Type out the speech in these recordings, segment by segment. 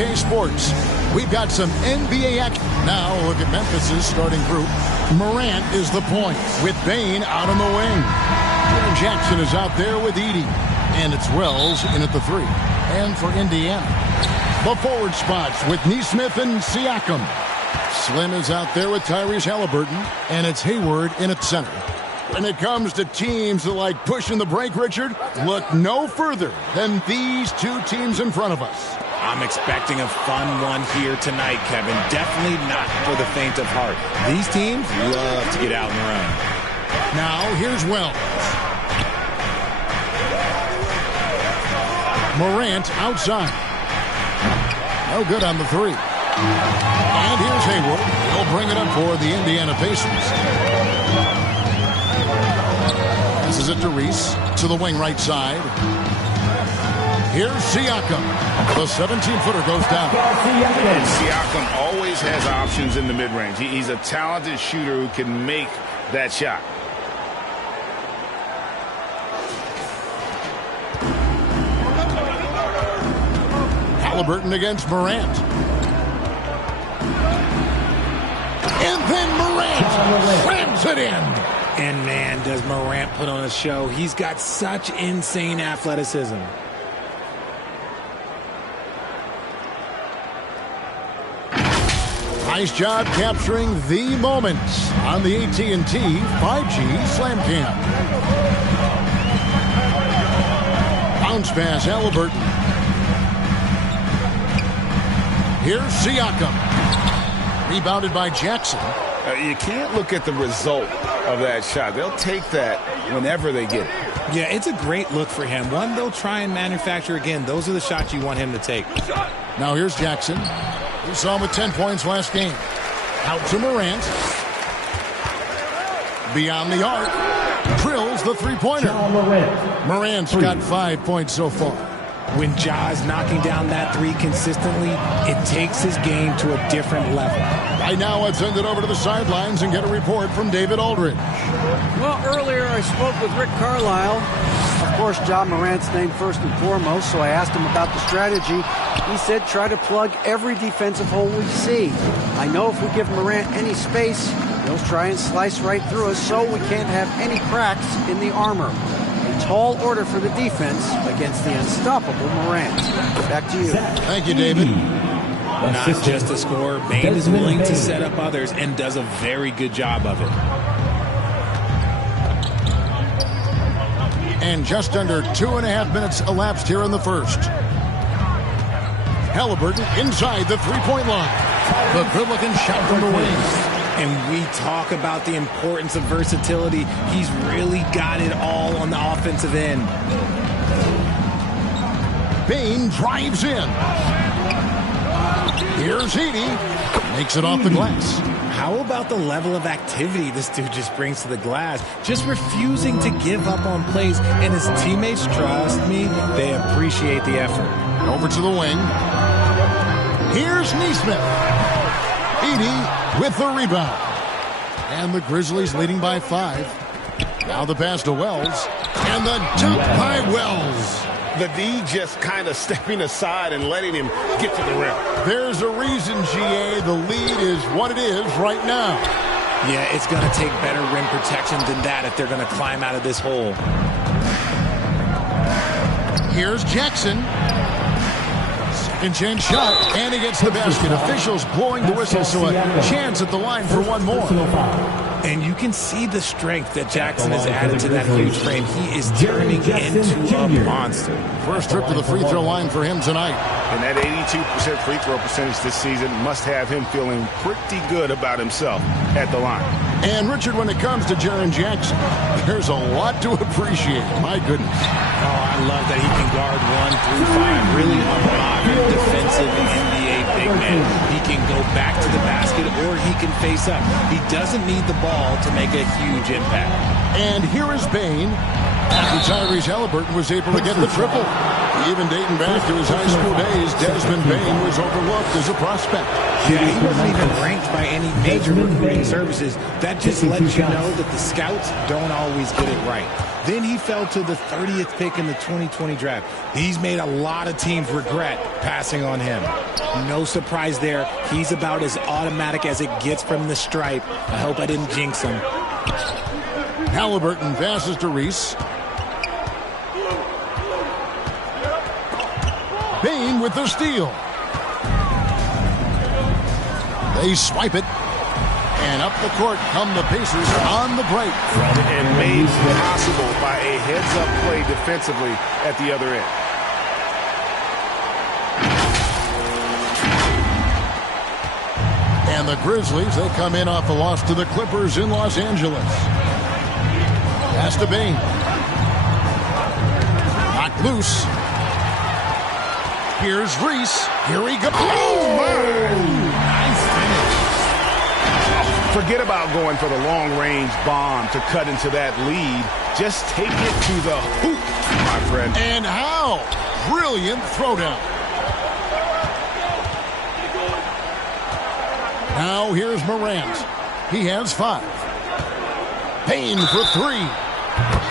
2K Sports. We've got some NBA action. Now look at Memphis's starting group. Morant is the point with Bane out on the wing. Jaren Jackson is out there with Edey. And it's Wells in at the 3. And for Indiana, the forward spots with Nesmith and Siakam. Slim is out there with Tyrese Halliburton. And it's Hayward in at center. When it comes to teams that like pushing the break, Richard, look no further than these two teams in front of us. I'm expecting a fun one here tonight, Kevin. Definitely not for the faint of heart. These teams love to get out and run. Now, here's Wells. Morant outside. No good on the 3. And here's Hayward. He'll bring it up for the Indiana Pacers. This is it to Reese. To the wing right side. Here's Siakam. The 17-footer goes down. And Siakam always has options in the mid-range. He's a talented shooter who can make that shot. Halliburton against Morant. And then Morant slams it in. And man, does Morant put on a show. He's got such insane athleticism. Nice job capturing the moments on the AT&T 5G Slam Cam. Bounce pass, Halliburton. Here's Siakam. Rebounded by Jackson. You can't look at the result of that shot. They'll take that whenever they get it. Yeah, it's a great look for him. One they'll try and manufacture again. Those are the shots you want him to take. Now here's Jackson. We saw him with 10 points last game. Out to Morant. Beyond the arc. Drills the three-pointer. Morant's got 5 points so far. When Ja's knocking down that 3 consistently, it takes his game to a different level. Right now, let's send it over to the sidelines and get a report from David Aldridge. Well, earlier I spoke with Rick Carlisle. Of course, Ja Morant's name first and foremost, so I asked him about the strategy. He said try to plug every defensive hole we see. I know if we give Morant any space, he'll try and slice right through us, so we can't have any cracks in the armor. Tall order for the defense against the unstoppable Morant. Back to you. Thank you, David. Not just a scorer, Bane is willing to set up others and does a very good job of it. And just under 2.5 minutes elapsed here in the first. Halliburton inside the three-point line. The good-looking shot from the wing. And we talk about the importance of versatility. He's really got it all on the offensive end. Bane drives in. Here's Edey. Makes it off the glass. How about the level of activity this dude just brings to the glass? Just refusing to give up on plays. And his teammates, trust me, they appreciate the effort. Over to the wing. Here's Nesmith. Edey with the rebound. And the Grizzlies leading by 5. Now the pass to Wells. And the dunk by Wells. The D just kind of stepping aside and letting him get to the rim. There's a reason, GA, the lead is what it is right now. Yeah, it's going to take better rim protection than that if they're going to climb out of this hole. Here's Jackson. Second chance shot, and he gets the basket. Officials blowing the whistle, so a chance at the line for one more. And you can see the strength that Jackson has added to that huge frame. He is turning into a monster. First trip to the free throw line for him tonight. And that 82% free throw percentage this season must have him feeling pretty good about himself at the line. And Richard, when it comes to Jaren Jackson, there's a lot to appreciate. My goodness. Oh, I love that he can guard 1 through 5. Really a modern defensive NBA big man. He can go back to the basket or he can face up. He doesn't need the ball to make a huge impact. And here is Bane. After Tyrese Halliburton was able to get the triple. Even dating back to his high school days, Desmond Bain was overlooked as a prospect. Yeah, he wasn't even ranked by any major recruiting services. That just lets you know that the scouts don't always get it right. Then he fell to the 30th pick in the 2020 draft. He's made a lot of teams regret passing on him. No surprise there. He's about as automatic as it gets from the stripe. I hope I didn't jinx him. Halliburton passes to Reese. Bain with the steal. They swipe it. And up the court come the Pacers on the break. And made possible by a heads-up play defensively at the other end. And the Grizzlies, they come in off the loss to the Clippers in Los Angeles. Pass to Bain. Knocked loose. Here's Reese. Here he goes. Oh, my! Nice finish. Forget about going for the long-range bomb to cut into that lead. Just take it to the hoop, my friend. And how? Brilliant throwdown. Now here's Morant. He has 5. Bain for 3.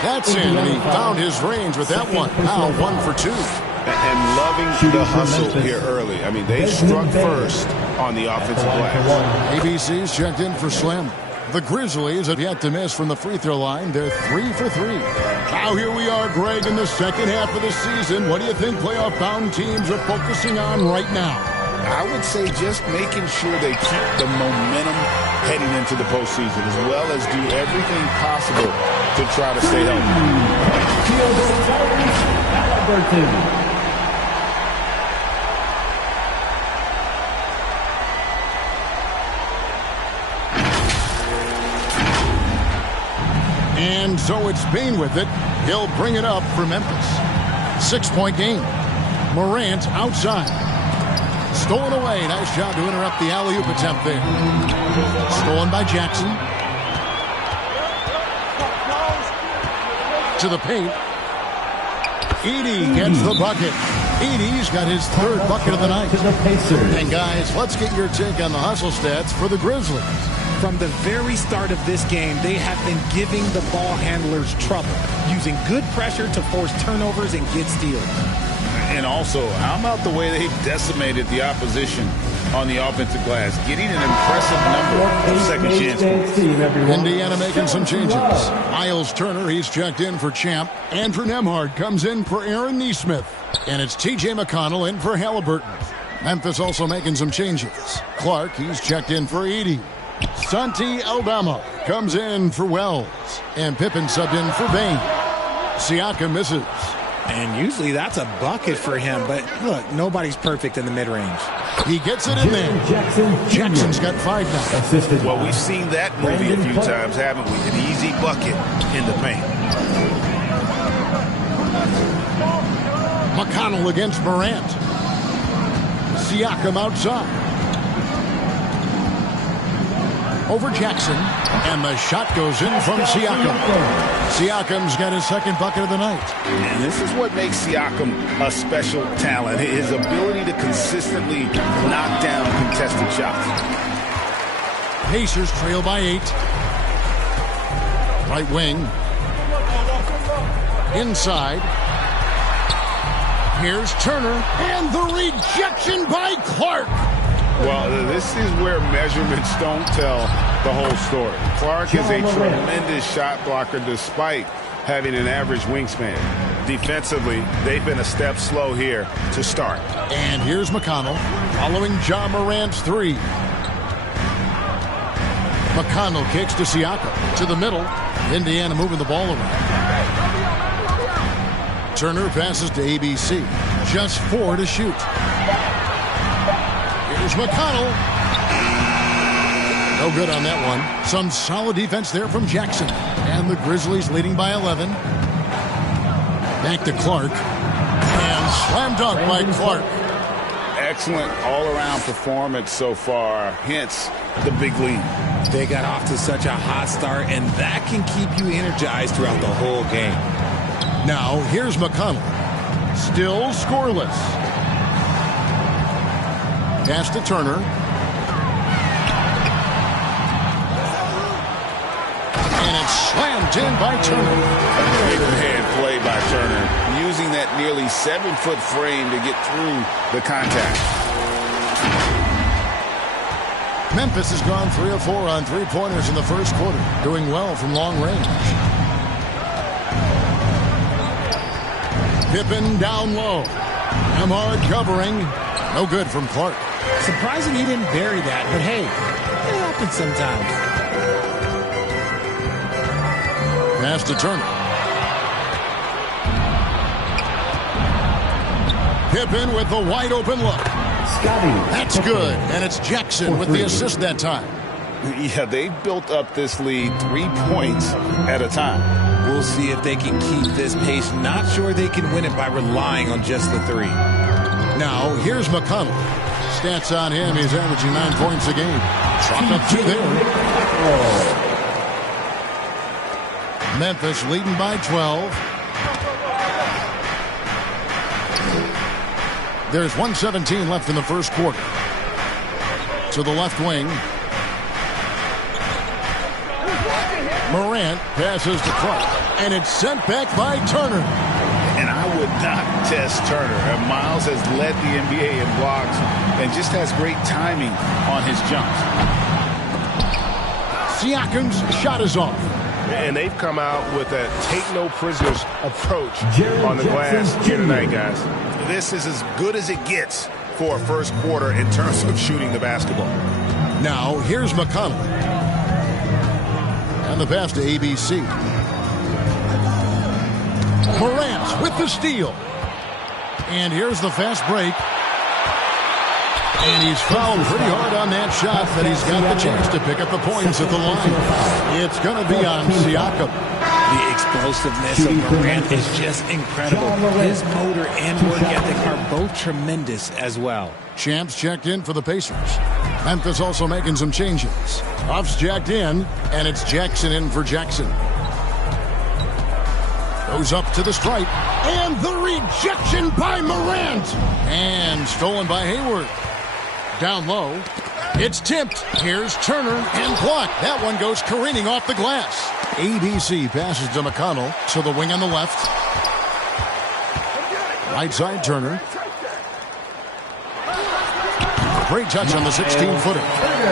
That's in, and he found his range with that one. Now 1 for 2. And loving the hustle here early. I mean, they struck first on the offensive glass. ABC's checked in for Slim. The Grizzlies have yet to miss from the free throw line. They're 3 for 3. Now here we are, Greg, in the second half of the season. What do you think playoff-bound teams are focusing on right now? I would say just making sure they keep the momentum heading into the postseason, as well as do everything possible to try to stay healthy. And so it's Bain with it. He'll bring it up for Memphis. 6-point game. Morant outside. Stolen away. Nice job to interrupt the alley-oop attempt there. Stolen by Jackson. To the paint. Edey gets the bucket. Edey's got his 3rd bucket of the night. And guys, let's get your take on the hustle stats for the Grizzlies. From the very start of this game, they have been giving the ball handlers trouble, using good pressure to force turnovers and get steals. And also, how about the way they've decimated the opposition on the offensive glass, getting an impressive number of second chance points. Indiana making some changes. Miles Turner, he's checked in for Champ. Andrew Nembhard comes in for Aaron Nesmith. And it's T.J. McConnell in for Halliburton. Memphis also making some changes. Clark, he's checked in for Edey. Santi Aldama comes in for Wells. And Pippen subbed in for Bain. Siakam misses. And usually that's a bucket for him. But look, nobody's perfect in the mid-range. He gets it in there. Jackson's got 5 now. Well, we've seen that movie a few times, haven't we? An easy bucket in the paint. McConnell against Morant. Siakam outside. Over Jackson, and the shot goes in from Siakam. Siakam's got his 2nd bucket of the night. And this is what makes Siakam a special talent, his ability to consistently knock down contested shots. Pacers trail by 8. Right wing. Inside. Here's Turner, and the rejection by Clark. Well, this is where measurements don't tell the whole story. Clark is a tremendous shot blocker despite having an average wingspan. Defensively, they've been a step slow here to start. And here's McConnell following Ja Morant's 3. McConnell kicks to Siakam. To the middle. Indiana moving the ball around. Turner passes to ABC. Just 4 to shoot. Here's McConnell. No good on that one. Some solid defense there from Jackson. And the Grizzlies leading by 11. Back to Clark. And slam dunk by Clark. Excellent all-around performance so far, hence the big lead. They got off to such a hot start, and that can keep you energized throughout the whole game. Now, here's McConnell. Still scoreless. Pass to Turner. And it's slammed in by Turner. Big hand play by Turner, using that nearly 7-foot frame to get through the contact. Memphis has gone 3 of 4 on three-pointers in the first quarter, doing well from long range. Pippen down low. Ahmad covering. No good from Clark. Surprising he didn't bury that, but hey, it happens sometimes. Pass to Turner. Pippen with the wide open look. That's good, and it's Jackson with the assist that time. Yeah, they built up this lead 3 points at a time. We'll see if they can keep this pace. Not sure they can win it by relying on just the 3. Now, here's McConnell. Stats on him, he's averaging 9 points a game. Chopped up 2 there. Memphis leading by 12. There's 1:17 left in the first quarter. To the left wing. Morant passes to Clark. And it's sent back by Turner. And I would not test Turner. And Miles has led the NBA in blocks and just has great timing on his jumps. Siakam's shot is off. And they've come out with a take-no-prisoners approach on the glass here tonight, guys. This is as good as it gets for a first quarter in terms of shooting the basketball. Now, here's McConnell. And the pass to ABC. Morant with the steal. And here's the fast break. And he's fouled pretty hard on that shot, but he's got the chance to pick up the points at the line. It's going to be on Siakam. The explosiveness of Morant is just incredible. His motor and work ethic are both tremendous as well. Champs checked in for the Pacers. Memphis also making some changes. Huff's jacked in, and it's Jackson in for Jackson. Goes up to the stripe. And the rejection by Morant. And stolen by Hayward. Down low. It's tipped. Here's Turner and blocked. That one goes careening off the glass. ABC passes to McConnell to the wing on the left. Right side Turner. Great touch on the 16-footer.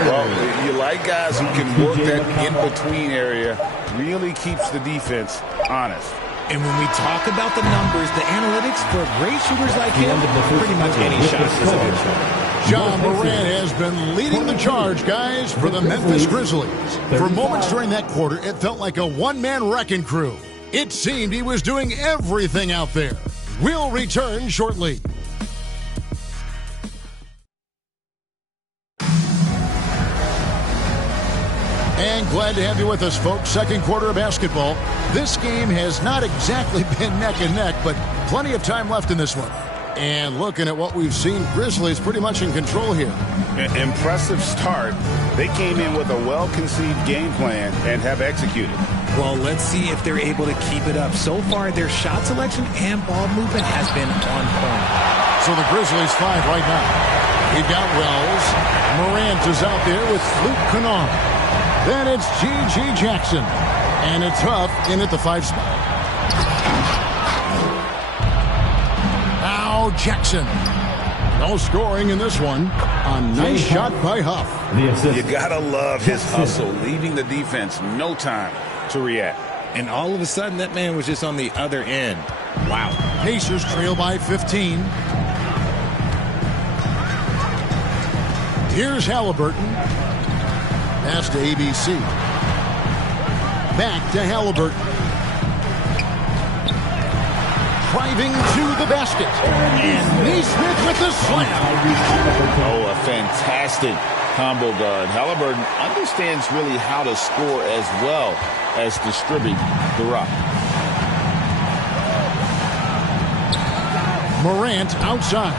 Well, you like guys who can work that in-between area. Really keeps the defense honest. And when we talk about the numbers, the analytics for great shooters like him, pretty much any shot is a good shot. Ja Morant has been leading the charge, guys, for the Memphis Grizzlies. For moments during that quarter, it felt like a one-man wrecking crew. It seemed he was doing everything out there. We'll return shortly. And glad to have you with us, folks. Second quarter of basketball. This game has not exactly been neck and neck, but plenty of time left in this one. And looking at what we've seen, Grizzlies pretty much in control here. Impressive start. They came in with a well-conceived game plan and have executed. Well, let's see if they're able to keep it up. So far, their shot selection and ball movement has been on point. So the Grizzlies 5 right now. We've got Wells. Morant is out there with Luke Kennard. Then it's G.G. Jackson. And it's Huff in at the 5 spot. Now Jackson. No scoring in this one. A nice shot by Huff. You gotta love his hustle, leaving the defense no time to react. And all of a sudden, that man was just on the other end. Wow. Pacers trail by 15. Here's Halliburton. Pass to ABC. Back to Halliburton. Driving to the basket. And Neesmith with the slam. Oh, a fantastic combo guard. Halliburton understands really how to score as well as distribute the rock. Morant outside.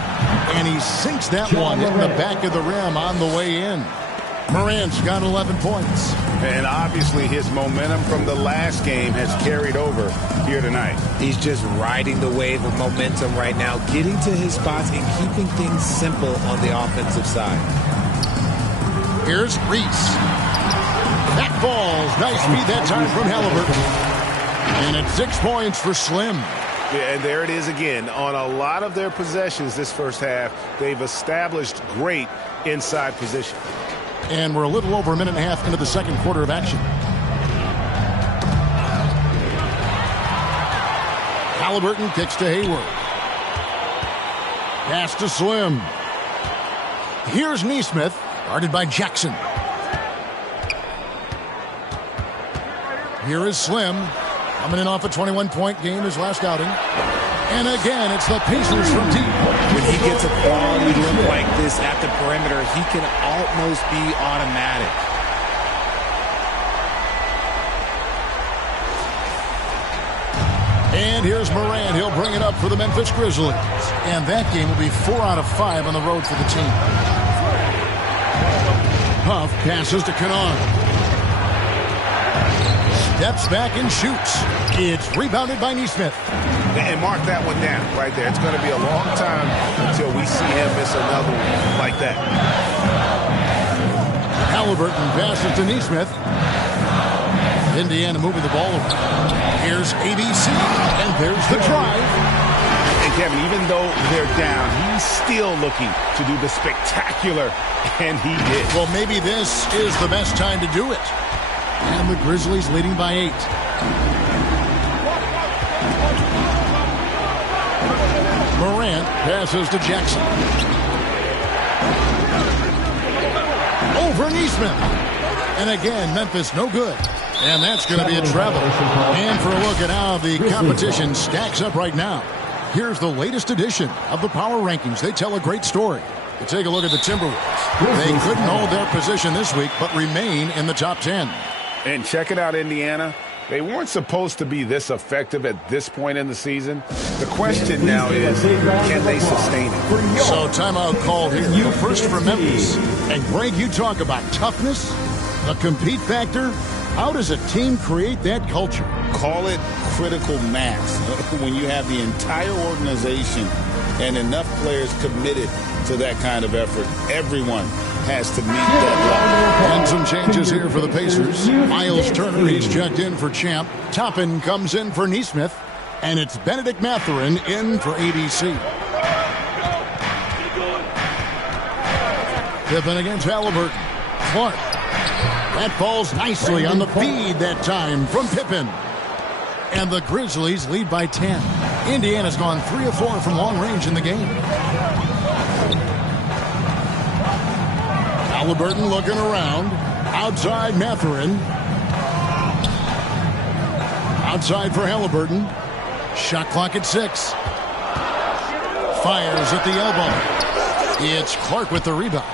And he sinks that one in the back of the rim on the way in. Morant's got 11 points. And obviously his momentum from the last game has carried over here tonight. He's just riding the wave of momentum right now, getting to his spots and keeping things simple on the offensive side. Here's Reese. That falls. Nice feed that time from Halliburton. And it's 6 points for Slim. Yeah, and there it is again. On a lot of their possessions this first half, they've established great inside position. And we're a little over a minute and a half into the second quarter of action. Halliburton kicks to Hayward. Pass to Slim. Here's Neesmith, guarded by Jackson. Here is Slim, coming in off a 21-point game his last outing. And again, it's the Pacers from deep. When he gets a quality look like this at the perimeter, he can almost be automatic. And here's Morant. He'll bring it up for the Memphis Grizzlies. And that game will be 4 out of 5 on the road for the team. Huff passes to Kennard. Steps back and shoots. It's rebounded by Neesmith. And mark that one down right there. It's going to be a long time until we see him miss another one like that. Halliburton passes to Neesmith. Indiana moving the ball around. Here's ABC, and there's the drive. And Kevin, even though they're down, he's still looking to do the spectacular, and he did. Well, maybe this is the best time to do it. And the Grizzlies leading by 8. Morant passes to Jackson. Over Neesmith. And again, Memphis no good. And that's going to be a travel. And for a look at how the competition stacks up right now, here's the latest edition of the Power Rankings. They tell a great story. You take a look at the Timberwolves. They couldn't hold their position this week, but remain in the top 10. And check it out, Indiana. They weren't supposed to be this effective at this point in the season. The question now is, can they sustain it? So timeout called here. The first for Memphis. And Greg, you talk about toughness, the compete factor. How does a team create that culture? Call it critical mass. When you have the entire organization and enough players committed to that kind of effort, everyone has to meet that level. And some changes here for the Pacers. Miles Turner, he's checked in for Champ. Toppin comes in for Neesmith. And it's Benedict Mathurin in for ABC. Pippen against Halliburton. Clark. That falls nicely on the feed that time from Pippen. And the Grizzlies lead by 10. Indiana's gone 3 of 4 from long range in the game. Halliburton looking around. Outside Mathurin. Outside for Halliburton. Shot clock at 6. Fires at the elbow. It's Clark with the rebound.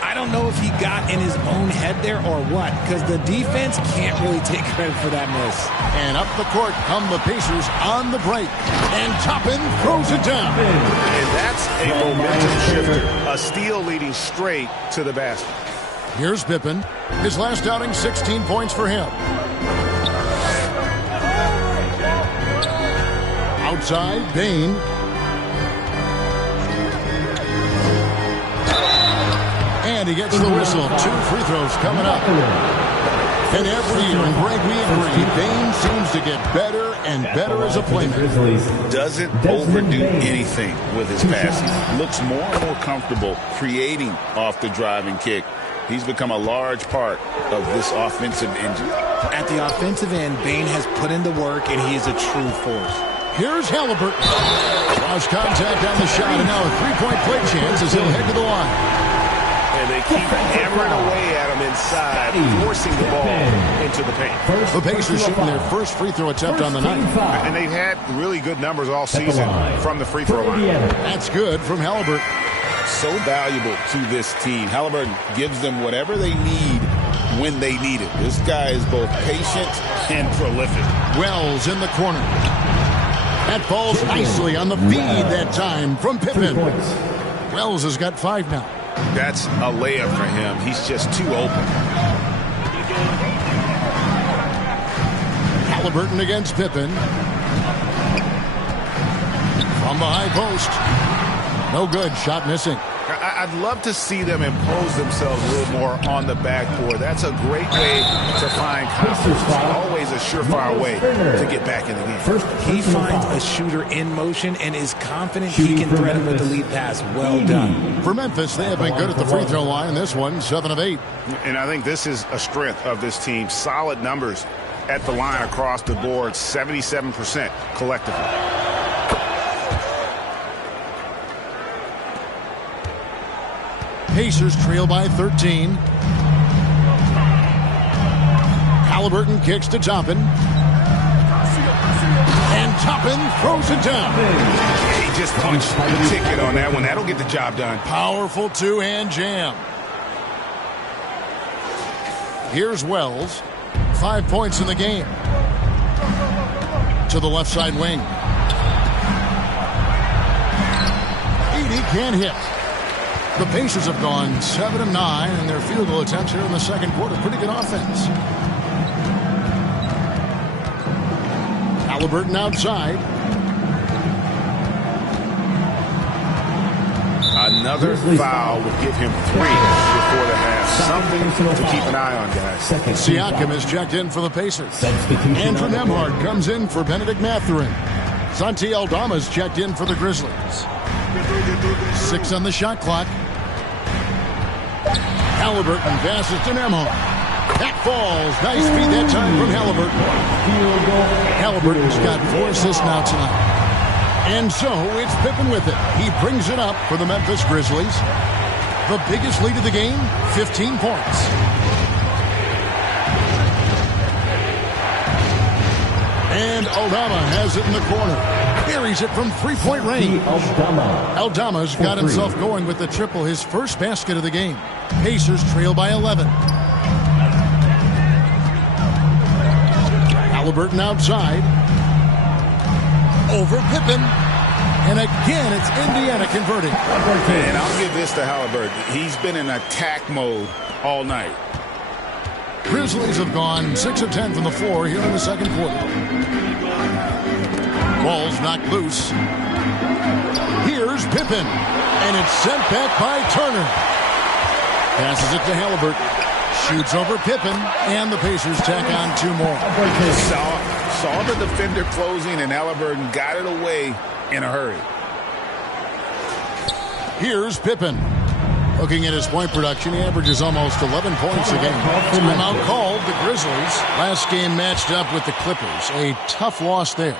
I don't know if he got in his own head there or what, because the defense can't really take credit for that miss. And up the court come the Pacers on the break. And Toppin throws it down. And that's a momentum shifter. A steal leading straight to the basket. Here's Pippen. His last outing, 16 points for him. Outside, Bain. And he gets the whistle. 2 free throws coming up. And every year, and Greg, we agree, Bain seems to get better and better as a playmaker. Doesn't overdo anything with his passing. Looks more and more comfortable creating off the driving kick. He's become a large part of this offensive engine. At the offensive end, Bain has put in the work, and he is a true force. Here's Halliburton. Draws contact on the shot, and now a 3-point play chance as he'll head to the line. And they keep hammering away at him inside, forcing the ball into the paint. The Pacers shooting their first free throw attempt on the night. And they've had really good numbers all season from the free throw line. That's good from Halliburton. So valuable to this team. Halliburton gives them whatever they need when they need it. This guy is both patient and prolific. Wells in the corner. That falls nicely on the feed that time from Pippen. Wells has got 5 now. That's a layup for him. He's just too open. Halliburton against Pippen. From the high post. No good. Shot missing. I'd love to see them impose themselves a little more on the backboard. That's a great way to find confidence. Always a surefire way to get back in the game. He finds a shooter in motion and is confident he can thread him with the lead pass. Well done. For Memphis, they have been good at the free throw line. This one, 7 of 8. And I think this is a strength of this team. Solid numbers at the line across the board, 77% collectively. Pacers trail by 13. Halliburton kicks to Toppin. And Toppin throws it down. He just punched the ticket on that one. That'll get the job done. Powerful two-hand jam. Here's Wells. 5 points in the game. To the left side wing. Edey can't hit. The Pacers have gone 7 of 9 in their field goal attempts here in the second quarter. Pretty good offense. Halliburton outside. Another foul would give him 3 before the half. Something to keep an eye on, guys. Siakam is checked in for the Pacers. Andrew Nembhard comes in for Benedict Mathurin. Santi Aldama is checked in for the Grizzlies. 6 on the shot clock. Halliburton passes to Nembhard. That falls. Nice feed that time from Halliburton. Halliburton's got 4 assists now tonight. And so it's Pippen with it. He brings it up for the Memphis Grizzlies. The biggest lead of the game, 15 points. And Aldama has it in the corner. Buries it from three-point range. Aldama's got himself going with the triple, his first basket of the game. Pacers trail by 11. Halliburton outside. Over Pippen. And again, it's Indiana converting. And I'll give this to Halliburton. He's been in attack mode all night. Grizzlies have gone 6 of 10 from the floor here in the second quarter. Ball's knocked loose. Here's Pippen. And it's sent back by Turner. Passes it to Halliburton. Shoots over Pippen. And the Pacers tack on 2 more. Saw the defender closing, and Halliburton got it away in a hurry. Here's Pippen. Looking at his point production, he averages almost 11 points a game. Timeout called the Grizzlies. Last game matched up with the Clippers. A tough loss there.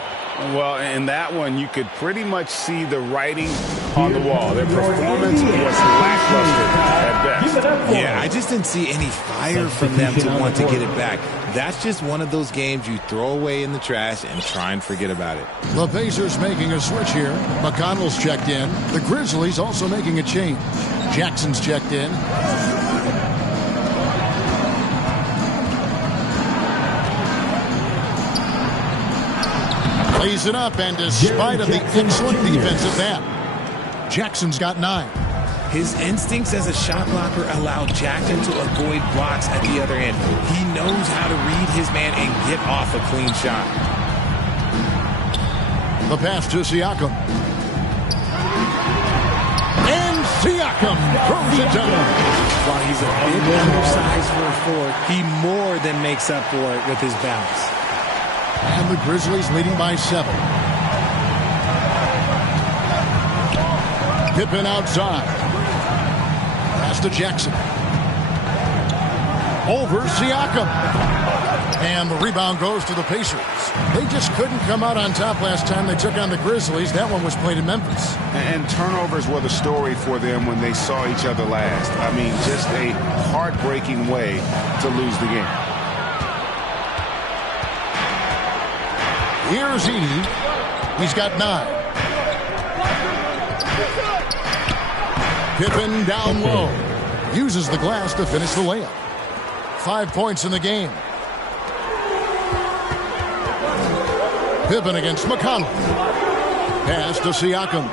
Well, in that one, you could pretty much see the writing on the wall. Their performance was lackluster at best. Yeah, I just didn't see any fire from them to want to get it back. That's just one of those games you throw away in the trash and try and forget about it. The Pacers making a switch here. McConnell's checked in. The Grizzlies also making a change. Jackson's checked in. Lays it up, and despite of the excellent defense at that, Jackson's got 9. His instincts as a shot blocker allow Jackson to avoid blocks at the other end. He knows how to read his man and get off a clean shot. The pass to Siakam. And Siakam throws it down. While he's a bit undersized for a forward, he more than makes up for it with his bounce. And the Grizzlies leading by 7. Pippen outside. Pass to Jackson. Over Siakam. And the rebound goes to the Pacers. They just couldn't come out on top last time they took on the Grizzlies. That one was played in Memphis. And turnovers were the story for them when they saw each other last. I mean, just a heartbreaking way to lose the game. Here's Edey. He's got 9. Pippen down low. Uses the glass to finish the layup. 5 points in the game. Pippen against McConnell. Pass to Siakam.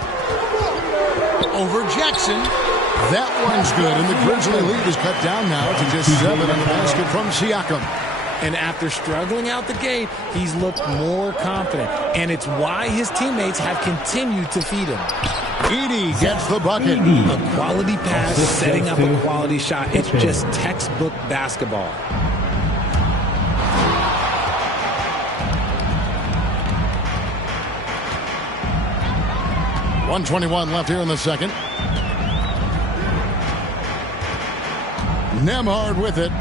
Over Jackson. That one's good, and the Grizzly lead is cut down now to just 7 on the basket from Siakam. And after struggling out the gate, he's looked more confident. And it's why his teammates have continued to feed him. Edey gets the bucket. A quality pass, setting up a quality shot. It's just textbook basketball. .121 left here in the second. Nembhard with it.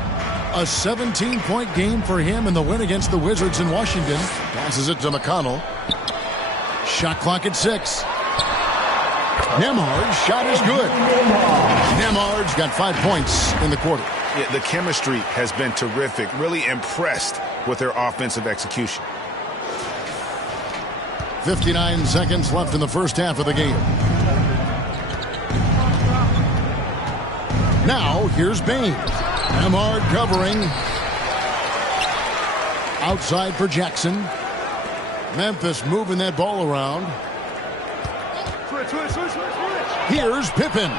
A 17-point game for him in the win against the Wizards in Washington. Passes it to McConnell. Shot clock at 6. Nembhard's shot is good. Nembhard's got 5 points in the quarter. Yeah, the chemistry has been terrific. Really impressed with their offensive execution. 59 seconds left in the first half of the game. Now, here's Bane. Nembhard covering. Outside for Jackson. Memphis moving that ball around. Here's Pippen.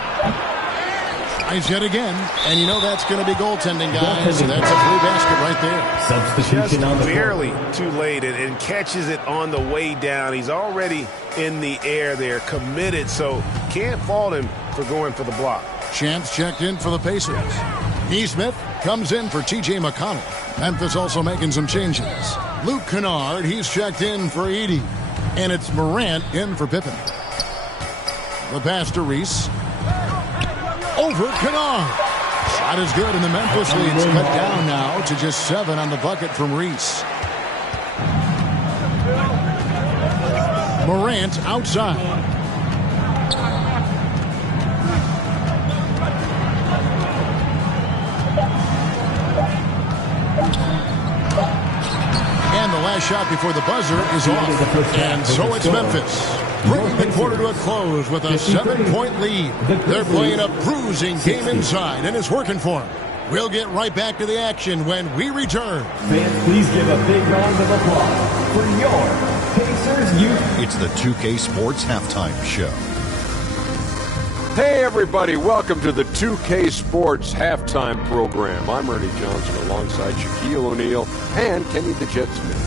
Tries yet again. And you know that's going to be goaltending, guys. So that's a blue basket right there. Substitution on the barely too late and catches it on the way down. He's already in the air there, committed, so can't fault him for going for the block. Chance checked in for the Pacers. Neesmith comes in for T.J. McConnell. Memphis also making some changes. Luke Kennard, he's checked in for Edey. And it's Morant in for Pippen. The pass to Reese. Over Kennard. Shot is good, and the Memphis lead's cut down now to just 7 on the bucket from Reese. Morant outside. And the last shot before the buzzer is off. And so it's Memphis, bringing the quarter to a close with a 7-point lead. They're playing a bruising game inside, and it's working for them. We'll get right back to the action when we return. Fans, please give a big round of applause for your Pacers Youth. It's the 2K Sports Halftime Show. Hey everybody, welcome to the 2K Sports Halftime Program. I'm Ernie Johnson alongside Shaquille O'Neal and Kenny the Jet Smith.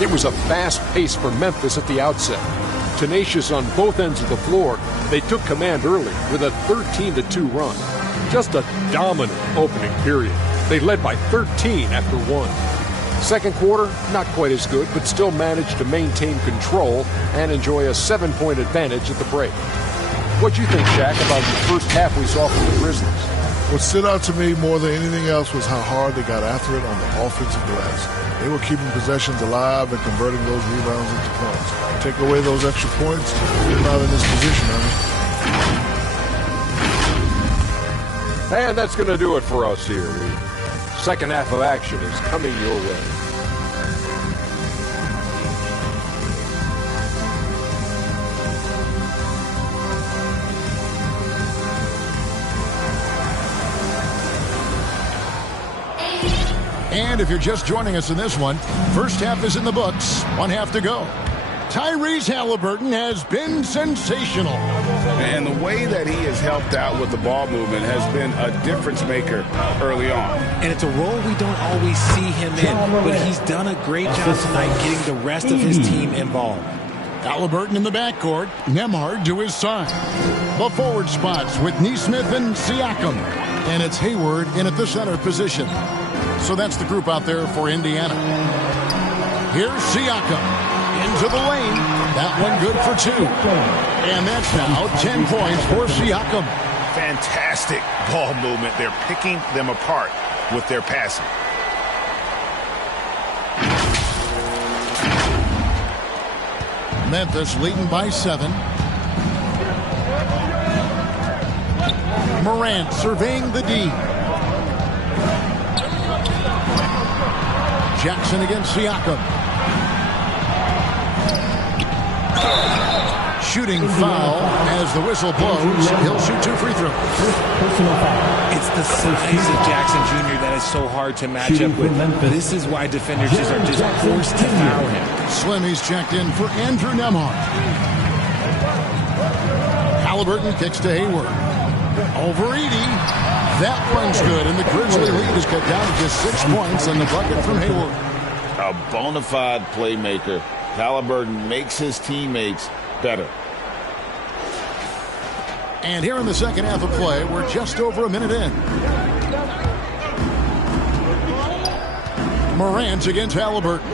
It was a fast pace for Memphis at the outset. Tenacious on both ends of the floor, they took command early with a 13-2 run. Just a dominant opening period. They led by 13 after 1. Second quarter, not quite as good, but still managed to maintain control and enjoy a 7-point advantage at the break. What do you think, Shaq, about the first half we saw from the Grizzlies? What stood out to me more than anything else was how hard they got after it on the offensive glass. They were keeping possessions alive and converting those rebounds into points. Take away those extra points, you're not in this position, And that's going to do it for us here. The second half of action is coming your way. And if you're just joining us in this one, first half is in the books. 1 half to go. Tyrese Halliburton has been sensational. And the way that he has helped out with the ball movement has been a difference maker early on. And it's a role we don't always see him in, but he's done a great job tonight getting the rest of his team involved. Halliburton in the backcourt, Nembhard to his side. The forward spots with Neesmith and Siakam. And it's Hayward in at the center position. So that's the group out there for Indiana. Here's Siakam. Into the lane. That one good for 2. And that's now 10 points for Siakam. Fantastic ball movement. They're picking them apart with their passing. Memphis leading by 7. Morant surveying the D. Jackson against Siakam. Shooting foul as the whistle blows. He'll shoot 2 free throws. It's the size of Jackson Jr. that is so hard to match up with. This is why defenders are just forced to foul him. Slimmy's checked in for Andrew Nembhard. Halliburton kicks to Hayward. Over Edey. That one's good, and the Grizzly lead is cut down to just 6 points on the bucket from Hayward. A bona fide playmaker. Halliburton makes his teammates better. And here in the second half of play, we're just over a minute in. Morant against Halliburton.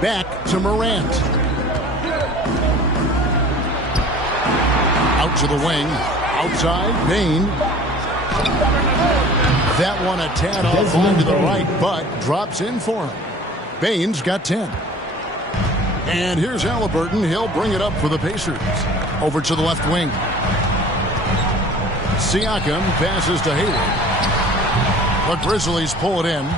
Back to Morant. Out to the wing. Outside, Bain. That one a tad off line to the right, but drops in for him. Bain's got 10. And here's Halliburton. He'll bring it up for the Pacers. Over to the left wing. Siakam passes to Hayward. The Grizzlies pull it in.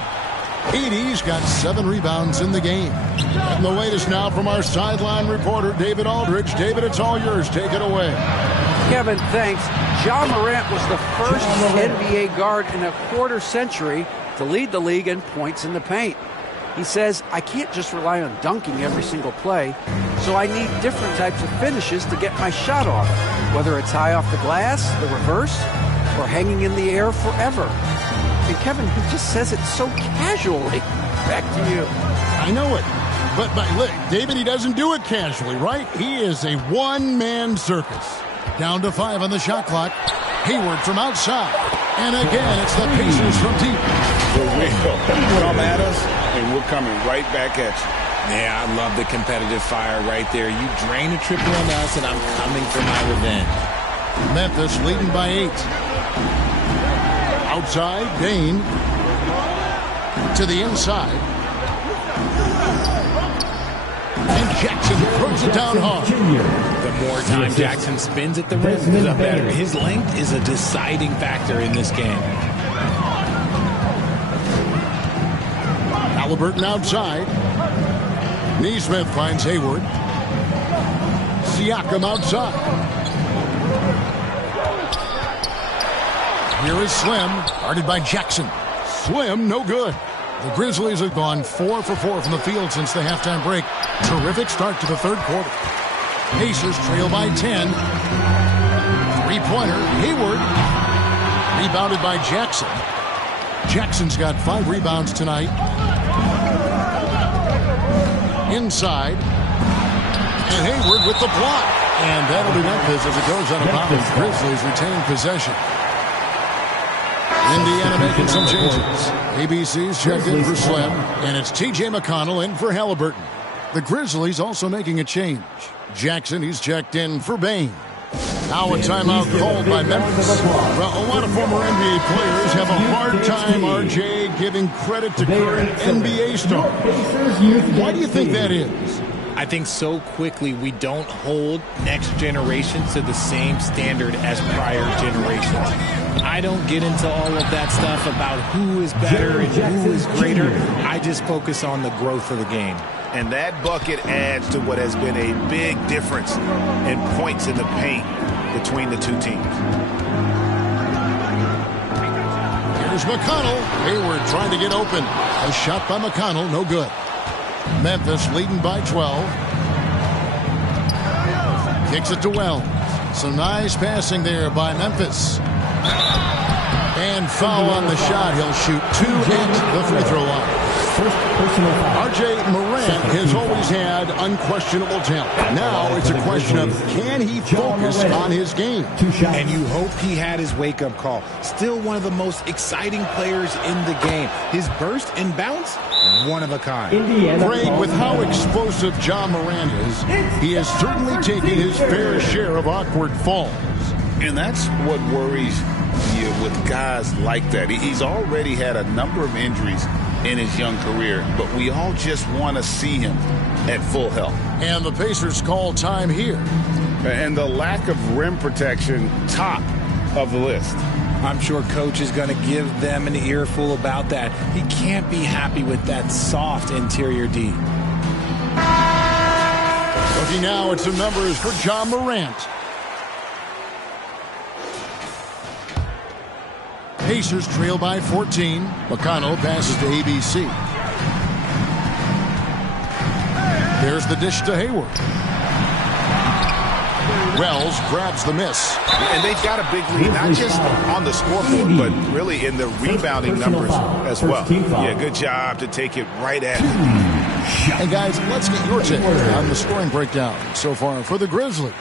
Edey's got 7 rebounds in the game. And the latest now from our sideline reporter, David Aldridge. David, it's all yours. Take it away. Kevin, thanks. Ja Morant was the first NBA guard in a quarter century to lead the league in points in the paint. He says, I can't just rely on dunking every single play, so I need different types of finishes to get my shot off, whether it's high off the glass, the reverse, or hanging in the air forever. And Kevin, he just says it so casually. Back to you. I know it. But look, David, he doesn't do it casually, right? He is a one-man circus. Down to 5 on the shot clock. Hayward from outside. And again, it's the Pacers from deep. For real. Come at us, and we're coming right back at you. Yeah, I love the competitive fire right there. You drain a triple on us, and I'm coming for my revenge. Memphis leading by 8. Outside, Dane. To the inside. And Jackson throws it down hard. The more time Jackson spins at the rim, the better. His length is a deciding factor in this game. Halliburton outside. Neesmith finds Hayward. Siakam outside. Here is Slim, guarded by Jackson. Slim, no good. The Grizzlies have gone 4 for 4 from the field since the halftime break. Terrific start to the third quarter. Pacers trail by 10. Three-pointer, Hayward. Rebounded by Jackson. Jackson's got 5 rebounds tonight. Inside. And Hayward with the block. And that'll be Memphis as it goes out of bounds. Grizzlies retain possession. Indiana making some changes. ABC's checked in for Slim, and it's T.J. McConnell in for Halliburton. The Grizzlies also making a change. Jackson, he's checked in for Bain. Now a timeout called by Memphis. Well, a lot of former NBA players have a hard time, RJ, giving credit to current NBA stars. Why do you think that is? I think so quickly we don't hold next generation to the same standard as prior generations. I don't get into all of that stuff about who is better and who is greater. I just focus on the growth of the game. And that bucket adds to what has been a big difference in points in the paint between the two teams. Here's McConnell. Hayward trying to get open. A shot by McConnell, no good. Memphis leading by 12. Kicks it to Wells. Some nice passing there by Memphis. And foul on the shot. He'll shoot 2 at the free throw line. RJ Morant has always had unquestionable talent. Now it's a question of can he focus on his game? And you hope he had his wake-up call. Still one of the most exciting players in the game. His burst and bounce, one of a kind. Greg, with how explosive Ja Morant is, he has certainly taken his fair share of awkward falls. And that's what worries you with guys like that. He's already had a number of injuries in his young career, but we all just want to see him at full health. And the Pacers call time here. And the lack of rim protection, top of the list. I'm sure coach is going to give them an earful about that. He can't be happy with that soft interior D. Looking now at some numbers for Ja Morant. Pacers trail by 14. McConnell passes to ABC. There's the dish to Hayward. Wells grabs the miss. And they've got a big lead, not just on the scoreboard, but really in the rebounding numbers as well. Yeah, good job to take it right at him. Hey, guys, let's get your take on the scoring breakdown so far for the Grizzlies.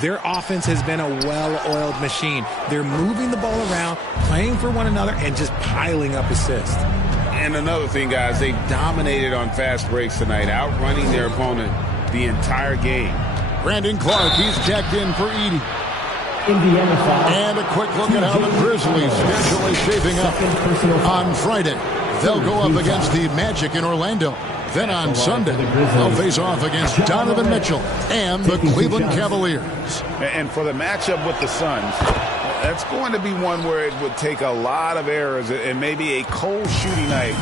Their offense has been a well-oiled machine. They're moving the ball around, playing for one another, and just piling up assists. And another thing, guys, they dominated on fast breaks tonight, outrunning their opponent the entire game. Brandon Clark, he's checked in for Edie. Indiana foul. And a quick look at how the Grizzlies' schedule is shaping up. On Friday, they'll go up against the Magic in Orlando. Then on Sunday, they'll face off against Donovan Mitchell and the Cleveland Cavaliers. And for the matchup with the Suns, that's going to be one where it would take a lot of errors and maybe a cold shooting night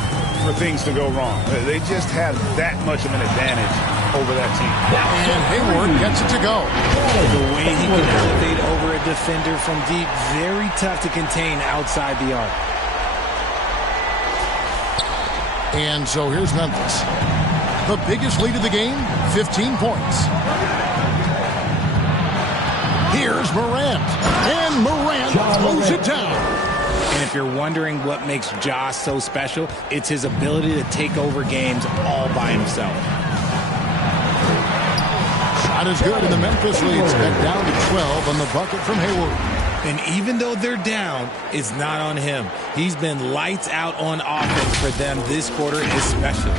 for things to go wrong. They just have that much of an advantage over that team. And Hayward gets it to go. The way he can elevate over a defender from deep, very tough to contain outside the arc. And so here's Memphis. The biggest lead of the game, 15 points. Here's Morant. And Morant throws it down. And if you're wondering what makes Josh so special, it's his ability to take over games all by himself. Shot is good, and the Memphis lead's back down to 12 on the bucket from Hayward. And even though they're down, it's not on him. He's been lights out on offense for them this quarter especially.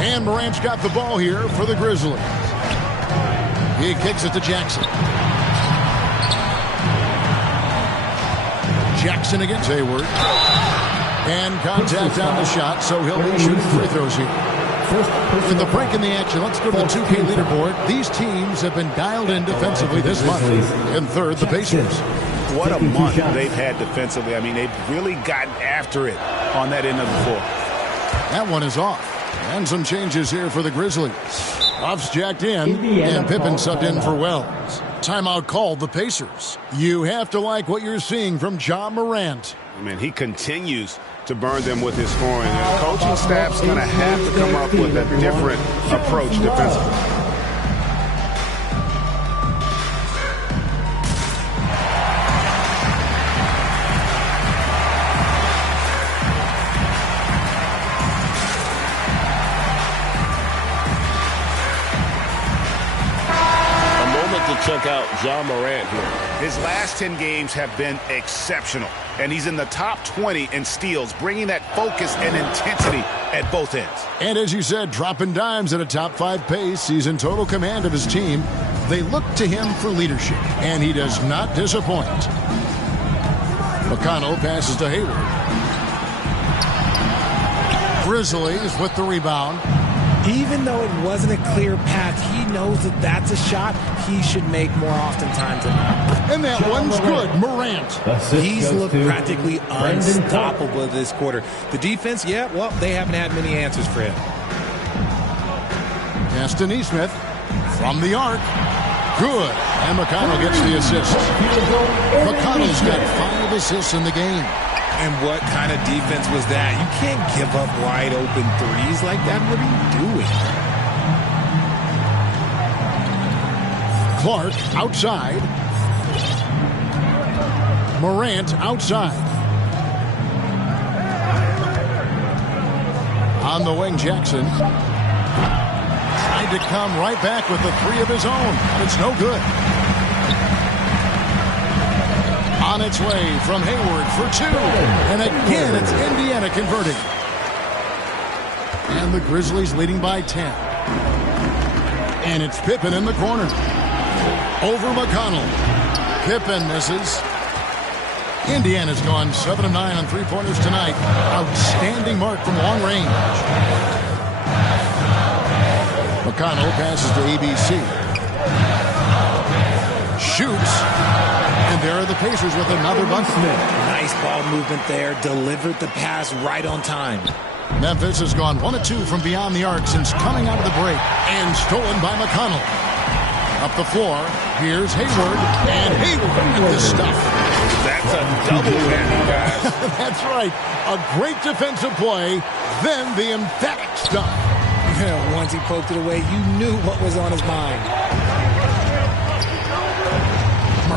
And Morant's got the ball here for the Grizzlies. He kicks it to Jackson. Jackson against Hayward. And contact on the shot, so he'll be shooting free throws here. With the break in the action, let's go to the 2K leaderboard. These teams have been dialed in defensively this month. In third, the Pacers. What a month they've had defensively. I mean, they've really gotten after it on that end of the floor. That one is off. And some changes here for the Grizzlies. Off's jacked in, and Pippen subbed in for Wells. Timeout called the Pacers. You have to like what you're seeing from Ja Morant. I mean, he continues to burn them with his scoring. And the coaching staff's going to have to come up with a different approach defensively. Check out Ja Morant here. His last 10 games have been exceptional, and he's in the top 20 in steals, bringing that focus and intensity at both ends. And as you said, dropping dimes at a top 5 pace. He's in total command of his team. They look to him for leadership, and he does not disappoint. McConnell passes to Hayward. Grizzlies with the rebound. Even though it wasn't a clear path, he knows that that's a shot he should make more oftentimes than not. And that one's good. Morant. He's looked practically unstoppable this quarter. The defense, yeah, well, they haven't had many answers for him. Pass to Nesmith from the arc. Good. And McConnell gets the assist. McConnell's got 5 assists in the game. And what kind of defense was that? You can't give up wide open threes like that. What are you doing? Clark outside. Morant outside. On the wing, Jackson. Tried to come right back with the 3 of his own. It's no good. On its way from Hayward for 2. And again, it's Indiana converting. And the Grizzlies leading by 10. And it's Pippen in the corner. Over McConnell. Pippen misses. Indiana's gone 7 of 9 on 3-pointers tonight. Outstanding mark from long range. McConnell passes to ABC. Shoots. And there are the Pacers with another bucket. Nice ball movement there. Delivered the pass right on time. Memphis has gone 1 of 2 from beyond the arc since coming out of the break. And stolen by McConnell. Up the floor, here's Hayward. And Hayward with the stuff. That's a double whammy, guys. That's right. A great defensive play, then the emphatic stuff. Once he poked it away, you knew what was on his mind.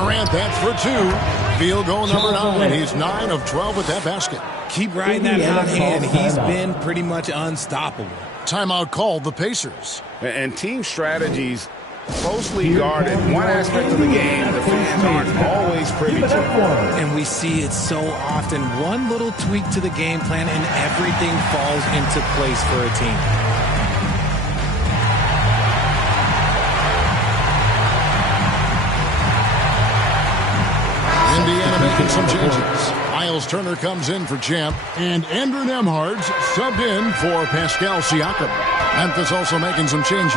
Morant, that's for two. Field goal number 9. He's 9 of 12 with that basket. Keep riding that hot hand. He's been pretty much unstoppable. Timeout called the Pacers. And team strategies closely guarded. One aspect of the game the fans aren't always privy to. And we see it so often. One little tweak to the game plan and everything falls into place for a team. Indiana making some changes. Miles Turner comes in for Champ, and Andrew Nembhard's subbed in for Pascal Siakam. Memphis also making some changes.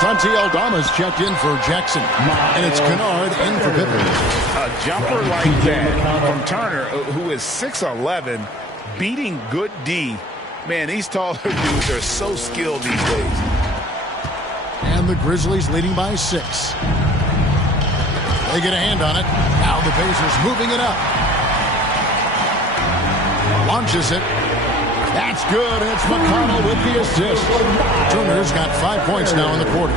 Santi Aldama's checked in for Jackson, and it's Kennard in for Pippen. A jumper like that from Turner, who is 6'11", beating good D. Man, these taller dudes are so skilled these days. And the Grizzlies leading by 6. They get a hand on it. Now the Pacers moving it up. Launches it. That's good. It's McConnell with the assist. Turner's got 5 points now in the quarter.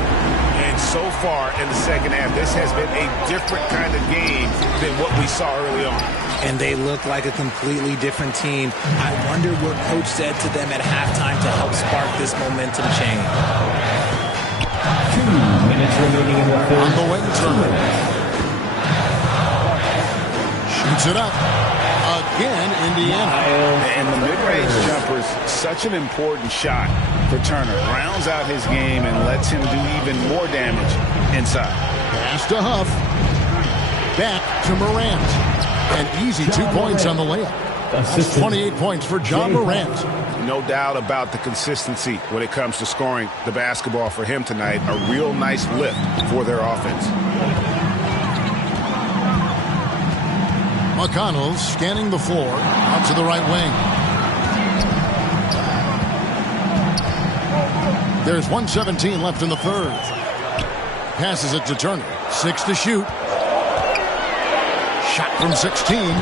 And so far in the second half, this has been a different kind of game than what we saw early on. And they look like a completely different team. I wonder what coach said to them at halftime to help spark this momentum change. 2 minutes remaining in the third. On the wing, Turner. Shoots it up. Again, Indiana. And the mid-range jumper is such an important shot for Turner. Rounds out his game and lets him do even more damage inside. Pass to Huff. Back to Morant. An easy 2 points on the layup. That's 28 points for John Morant. No doubt about the consistency when it comes to scoring the basketball for him tonight. A real nice lift for their offense. McConnell scanning the floor out to the right wing. There's 1:17 left in the third. Passes it to Turner. 6 to shoot. Shot from 16.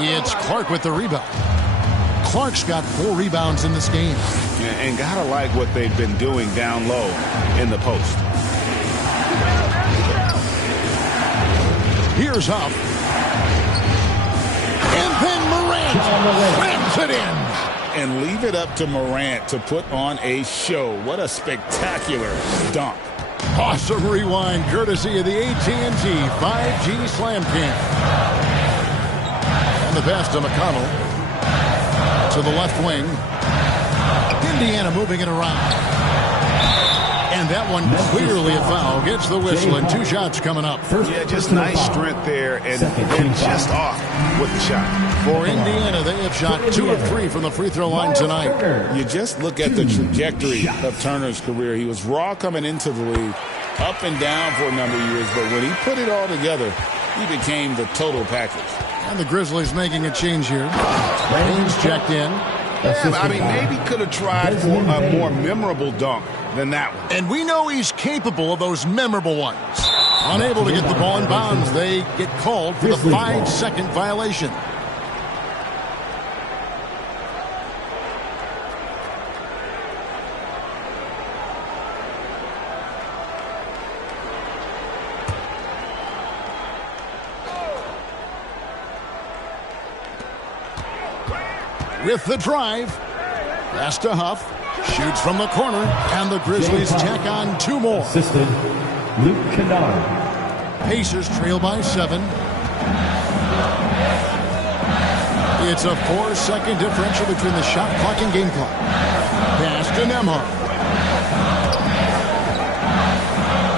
It's Clark with the rebound. Clark's got 4 rebounds in this game. And gotta like what they've been doing down low in the post. Here's Huff. And then Morant slams it in. And leave it up to Morant to put on a show. What a spectacular dunk. Awesome rewind courtesy of the AT&T 5G Slam Cam. And the pass to McConnell. To the left wing. Indiana moving it around. And that one clearly a foul. Gets the whistle and 2 shots coming up. Yeah, just nice strength there and just off with the shot. For Indiana, they have shot 2 of 3 from the free throw line tonight. You just look at the trajectory of Turner's career. He was raw coming into the league, up and down for a number of years, but when he put it all together, he became the total package. And the Grizzlies making a change here. Baines checked in. Yeah, I mean, maybe could have tried for a more memorable dunk than that one. And we know he's capable of those memorable ones. Unable to get the ball in bounds, they get called for the 5-second violation. With the drive, pass to Huff, shoots from the corner, and the Grizzlies tack on 2 more. Assistant, Luke Kennard. Pacers trail by 7. It's a 4-second differential between the shot clock and game clock. Pass to Nembhard.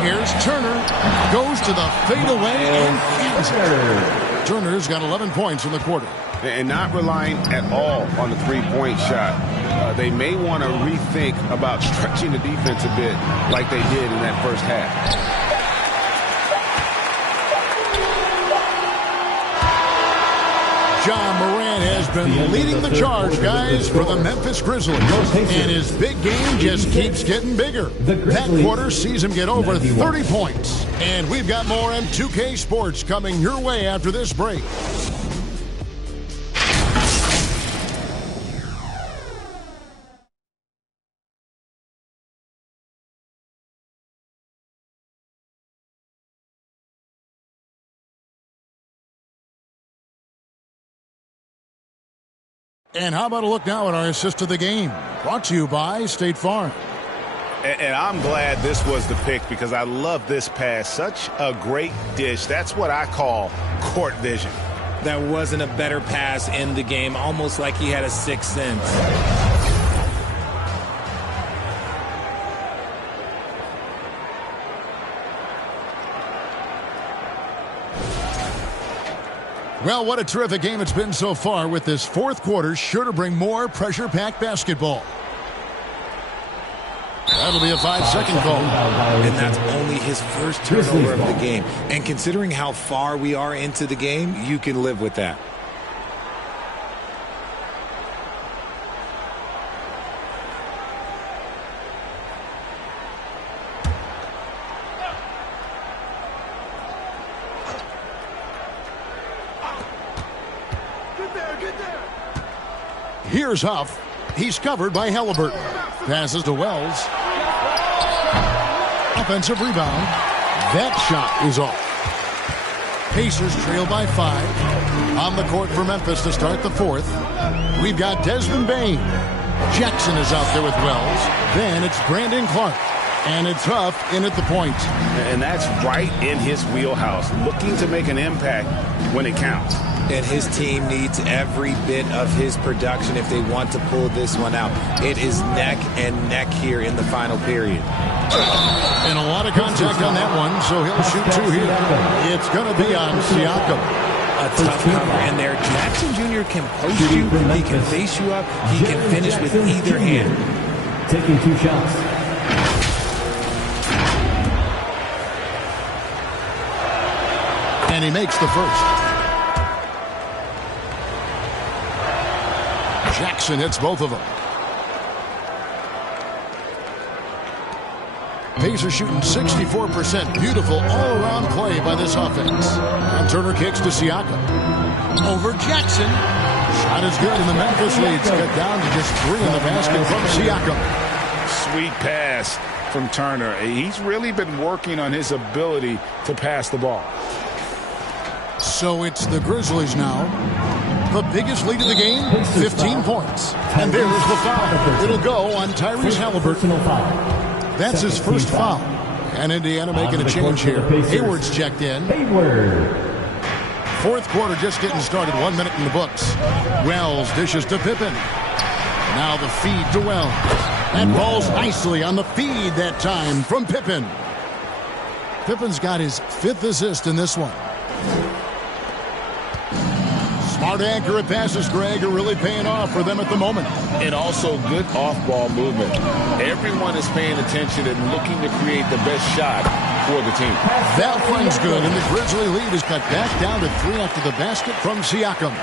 Here's Turner, goes to the fadeaway and ends it. Turner's got 11 points in the quarter. And not relying at all on the three-point shot. They may want to rethink about stretching the defense a bit like they did in that first half. John Morant has been leading the charge, guys, for the Memphis Grizzlies. And his big game just keeps getting bigger. That quarter sees him get over 30 points. And we've got more M2K Sports coming your way after this break. And how about a look now at our assist of the game? Brought to you by State Farm. And I'm glad this was the pick because I love this pass. Such a great dish. That's what I call court vision. There wasn't a better pass in the game, almost like he had a sixth sense. Well, what a terrific game it's been so far, with this fourth quarter sure to bring more pressure-packed basketball. That'll be a 5-second call. And that's only his first turnover of the game. And considering how far we are into the game, you can live with that. Here's Huff. He's covered by Halliburton. Passes to Wells. Offensive rebound. That shot is off. Pacers trail by 5. On the court for Memphis to start the fourth. We've got Desmond Bain. Jackson is out there with Wells. Then it's Brandon Clark. And it's Huff in at the point. And that's right in his wheelhouse, looking to make an impact when it counts. And his team needs every bit of his production if they want to pull this one out. It is neck and neck here in the final period. And a lot of contact on that one, so he'll shoot 2 here. It's going to be on Siakam. A tough cover in there. Jackson Jr. can post you, he can face you up, he can finish with either hand. Taking 2 shots. And he makes the first. Jackson hits both of them. Pacers shooting 64%. Beautiful all-around play by this offense. And Turner kicks to Siakam. Over Jackson. Shot is good, and the Memphis lead's cut down to just 3 in the basket from Siakam. Sweet pass from Turner. He's really been working on his ability to pass the ball. So it's the Grizzlies now. The biggest lead of the game, 15 points. And there's the foul. It'll go on Tyrese Halliburton. That's his first foul. And Indiana making a change here. Hayward's checked in. Fourth quarter just getting started. 1 minute in the books. Wells dishes to Pippen. Now the feed to Wells. That ball's nicely on the feed that time from Pippen. Pippen's got his 5th assist in this one. Smart, accurate passes, Greg, are really paying off for them at the moment. And also good off-ball movement. Everyone is paying attention and looking to create the best shot for the team. That one's good, and the Grizzly lead is cut back down to 3 after the basket from Siakam.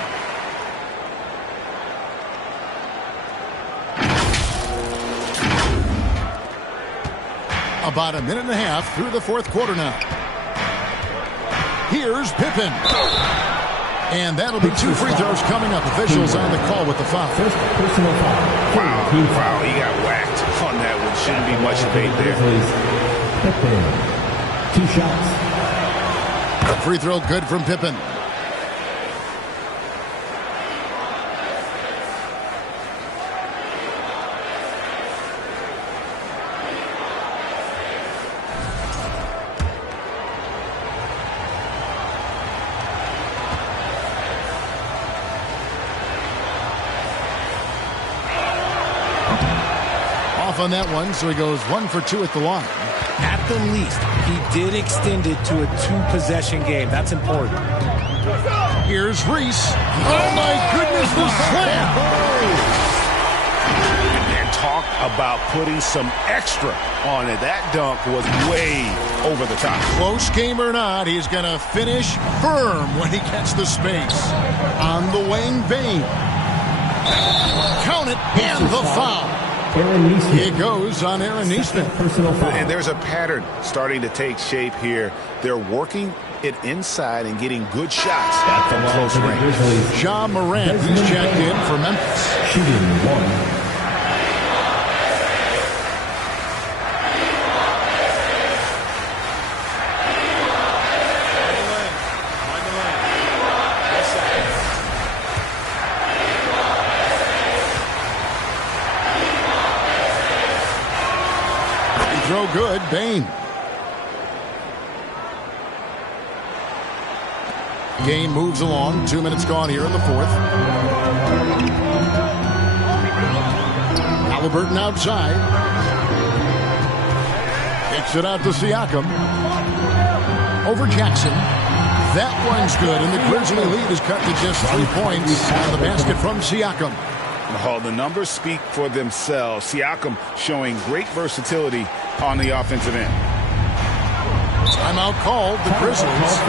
About a minute and a half through the fourth quarter now. Here's Pippen. And that'll be 2 free throws coming up. Officials on the call with the foul. Wow, he got whacked on that one. Shouldn't be much debate there. 2 shots. A free throw good from Pippen. On that one, so he goes 1 for 2 at the line. At the least, he did extend it to a 2-possession game. That's important. Here's Reese. Oh my goodness, the slam! And talk about putting some extra on it. That dunk was way over the top. Close game or not, he's going to finish firm when he gets the space. On the wing, Bain. Count it, and the foul. It goes on Aaron Neesmith. And there's a pattern starting to take shape here. They're working it inside and getting good shots from close range. Ja Morant, he's checked in for Memphis. Shooting 1. throw good. Bain. Game moves along. 2 minutes gone here in the fourth. Halliburton outside. Kicks it out to Siakam. Over Jackson. That one's good, and the Grizzly lead is cut to just 3 points on the basket from Siakam. Oh, the numbers speak for themselves. Siakam showing great versatility on the offensive end. Timeout called. The Grizzlies.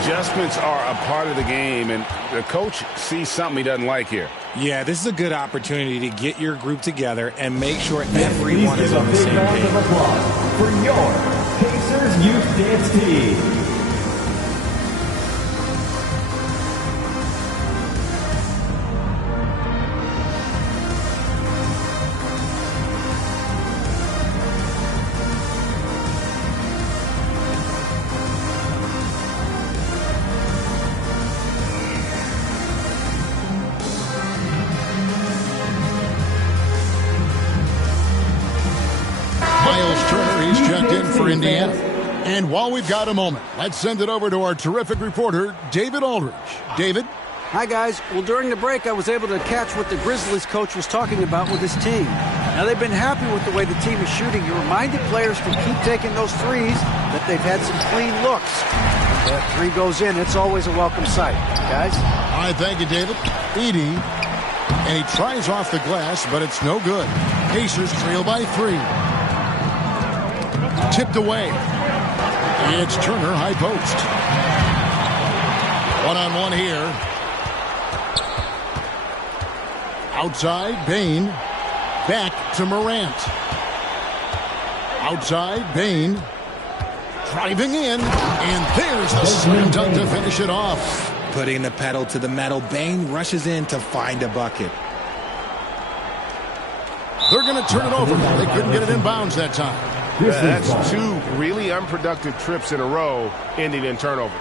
Adjustments are a part of the game, and the coach sees something he doesn't like here. Yeah, this is a good opportunity to get your group together and make sure everyone is on the same page. Round of applause for your Pacers Youth Dance Team. Indiana. And while we've got a moment, let's send it over to our terrific reporter, David Aldridge. David? Hi, guys. Well, during the break, I was able to catch what the Grizzlies coach was talking about with his team. Now, they've been happy with the way the team is shooting. He reminded players to keep taking those threes, that they've had some clean looks. If that three goes in, it's always a welcome sight. Guys? All right, thank you, David. Edie. And he tries off the glass, but it's no good. Pacers trail by 3. Tipped away. It's Turner, high post. One-on-one here. Outside, Bain. Back to Morant. Outside, Bain. Driving in. And there's the slam dunk to finish it off. Putting the pedal to the metal, Bain rushes in to find a bucket. They're going to turn it over. They couldn't get it in bounds that time. That's 2 really unproductive trips in a row ending in turnovers.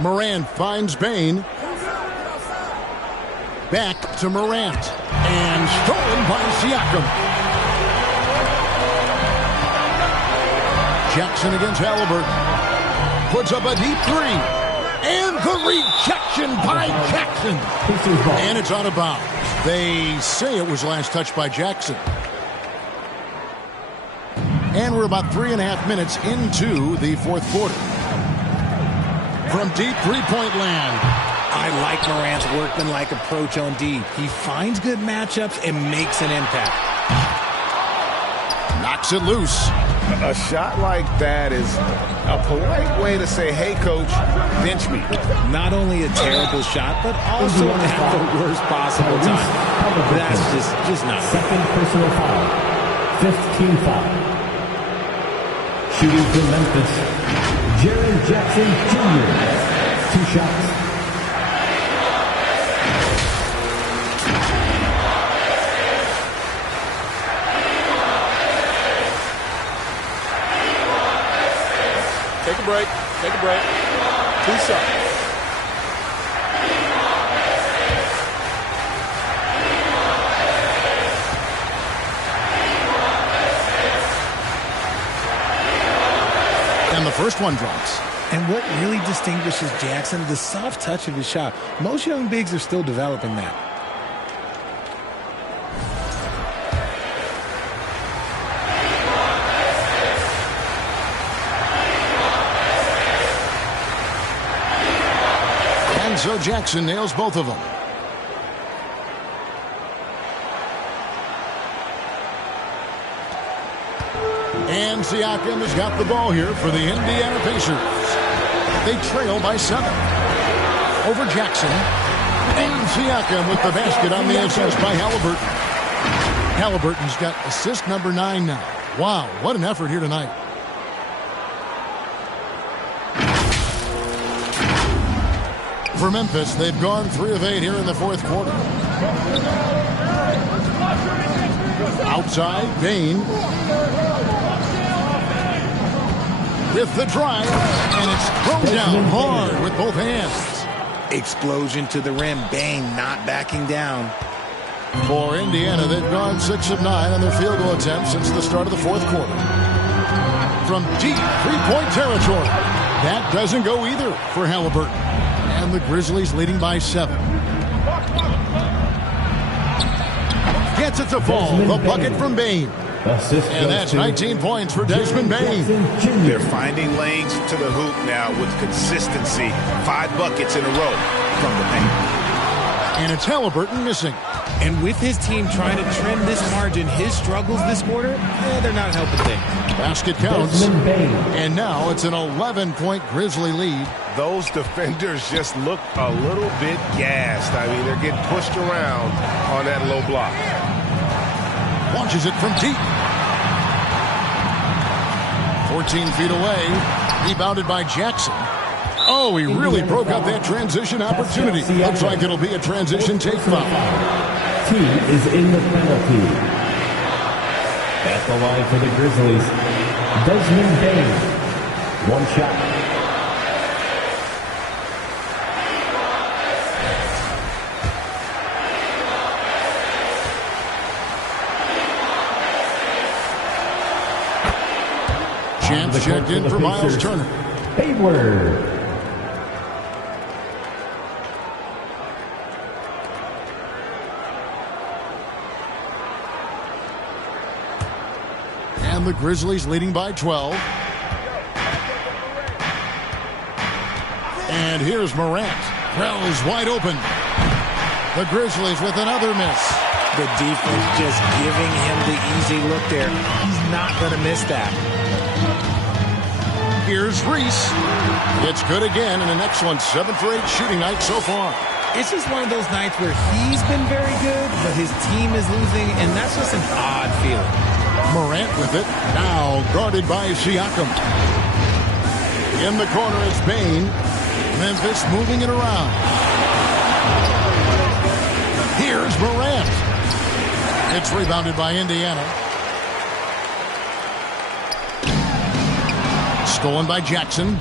Morant finds Bain. Back to Morant. And stolen by Siakam. Jackson against Halliburton. Puts up a deep 3. And the rejection by Jackson. And it's out of bounds. They say it was last touched by Jackson. And we're about 3.5 minutes into the fourth quarter. From deep three-point land. I like Morant's workmanlike approach on D. He finds good matchups and makes an impact. Knocks it loose. A shot like that is a polite way to say, hey, coach, bench me. Not only a terrible shot, but also at the worst possible time. That's just not right. Second personal foul. 5th team foul. Shooting for Memphis, Jaren Jackson Jr. 2 shots. Take a break. Take a break. 2 shots. And the first one drops. And what really distinguishes Jackson, the soft touch of his shot. Most young bigs are still developing that. And so Jackson nails both of them. And Siakam has got the ball here for the Indiana Pacers. They trail by 7. Over Jackson. And Siakam with the basket on the assist by Halliburton. Halliburton's got assist number 9 now. Wow, what an effort here tonight. For Memphis, they've gone 3 of 8 here in the fourth quarter. Outside, Bain. with the drive, and it's thrown down hard with both hands. Explosion to the rim. Bain not backing down. For Indiana, they've gone 6 of 9 on their field goal attempts since the start of the fourth quarter. From deep three-point territory, that doesn't go either for Halliburton. And the Grizzlies leading by 7. Gets it to fall. The bucket from Bain. And that's 19 points for Desmond Bain. They're finding lanes to the hoop now with consistency. 5 buckets in a row from the paint. And it's Halliburton missing. And with his team trying to trim this margin, his struggles this quarter, they're not helping things. Basket counts. And now it's an 11-point Grizzly lead. Those defenders just look a little bit gassed. I mean, they're getting pushed around on that low block. Launches it from deep. 14 feet away. Rebounded by Jackson. Oh, he really broke up that transition opportunity. Looks like it'll be a transition take foul. T is in the penalty. At the line for the Grizzlies, Desmond Bain. 1 shot. Chance checked in for Miles Turner. Hayward. And the Grizzlies leading by 12. And here's Morant. Krell's wide open. The Grizzlies with another miss. The defense just giving him the easy look there. He's not going to miss that. Here's Reese. It's good again, and an excellent 7 for 8 shooting night so far. It's just one of those nights where he's been very good, but his team is losing, and that's just an odd feeling. Morant with it, now guarded by Siakam. In the corner, it's Bain. Memphis moving it around. Here's Morant. It's rebounded by Indiana. Stolen by Jackson.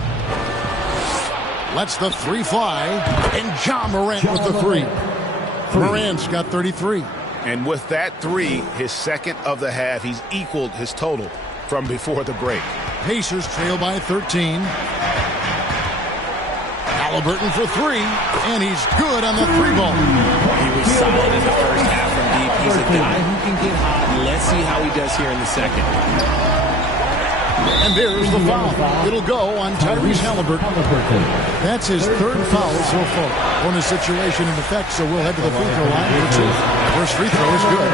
Lets the 3 fly. And Ja Morant with the 3. Morant's got 33. And with that 3, his second of the half, he's equaled his total from before the break. Pacers trail by 13. Halliburton for 3. And he's good on the 3 ball. He was solid in the first half from deep. He's a guy who can get hot. Let's see how he does here in the second. And there's the foul. It'll go on Tyrese Halliburton. That's his 3rd foul so far. On a situation in effect, so we'll head to the free throw line for 2. First free throw is good.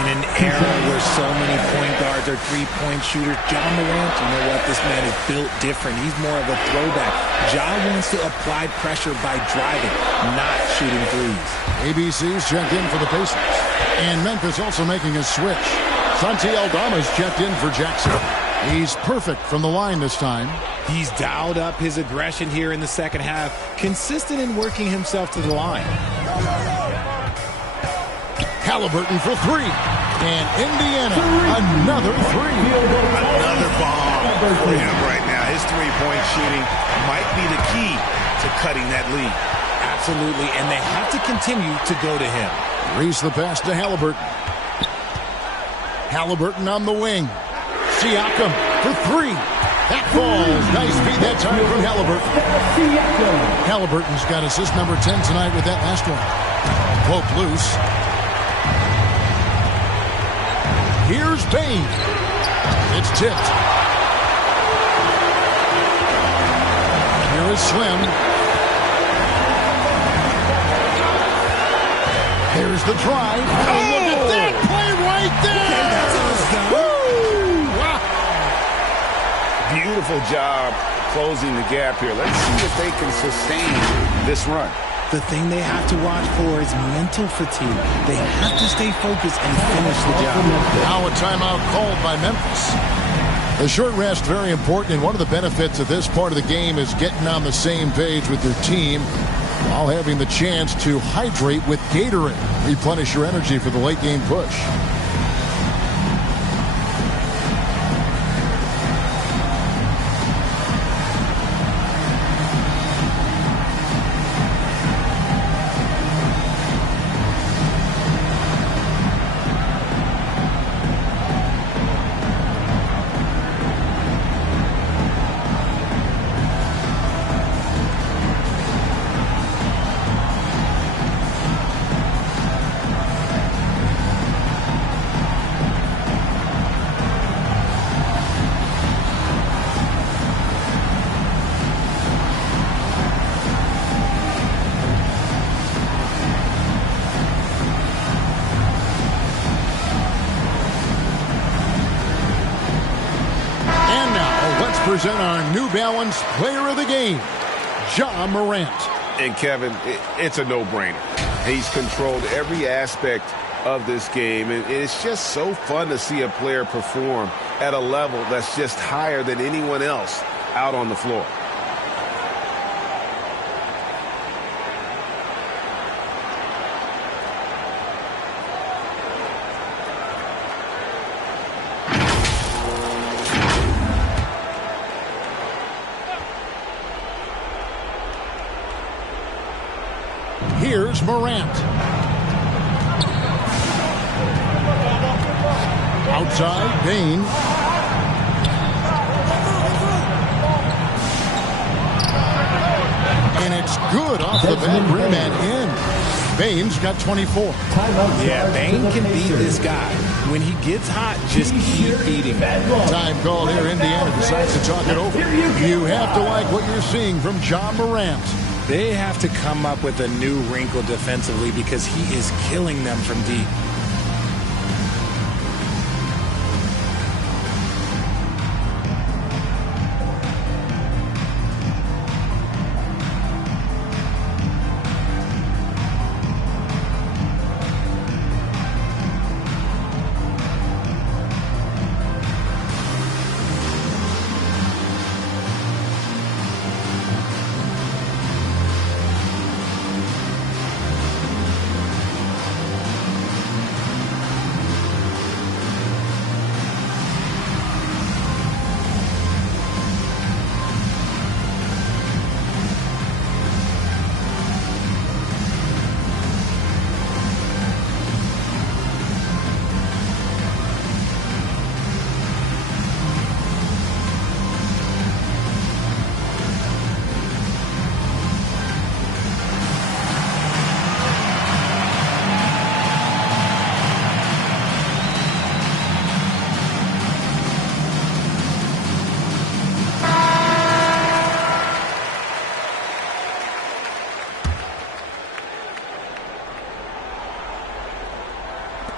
In an era where so many point guards are 3-point shooters, Ja Morant, you know what? This man is built different. He's more of a throwback. Ja wants to apply pressure by driving, not shooting threes. ABC's checked in for the Pacers. And Memphis also making a switch. Santi Aldama's checked in for Jackson. He's perfect from the line this time. He's dialed up his aggression here in the second half, consistent in working himself to the line. Halliburton for 3. And Indiana, another 3. Another bomb for him right now. His 3-point shooting might be the key to cutting that lead. Absolutely, and they have to continue to go to him. Reese the pass to Halliburton. Halliburton on the wing. Siakam for 3. That falls. Nice feed that time from Halliburton. Halliburton's got assist number 10 tonight with that last one. Poke loose. Here's Bain. It's tipped. Here is Slim. Here's the drive. Oh, look at that play right there. Beautiful job closing the gap here. Let's see if they can sustain this run. The thing they have to watch for is mental fatigue. They have to stay focused and finish the job. Now a timeout called by Memphis. The short rest, very important, and one of the benefits of this part of the game is getting on the same page with your team while having the chance to hydrate with Gatorade. Replenish your energy for the late game push. present our New Balance Player of the Game, Ja Morant. And Kevin, it's a no-brainer. He's controlled every aspect of this game, and it's just so fun to see a player perform at a level that's just higher than anyone else out on the floor. Here's Morant. Outside, Bane. And it's good off the back rim and in. Bane's got 24. Yeah, Bane can beat this guy. When he gets hot, just keep feeding him. Time call here. Indiana decides to talk it over. You have to like what you're seeing from Ja Morant. They have to come up with a new wrinkle defensively because he is killing them from deep.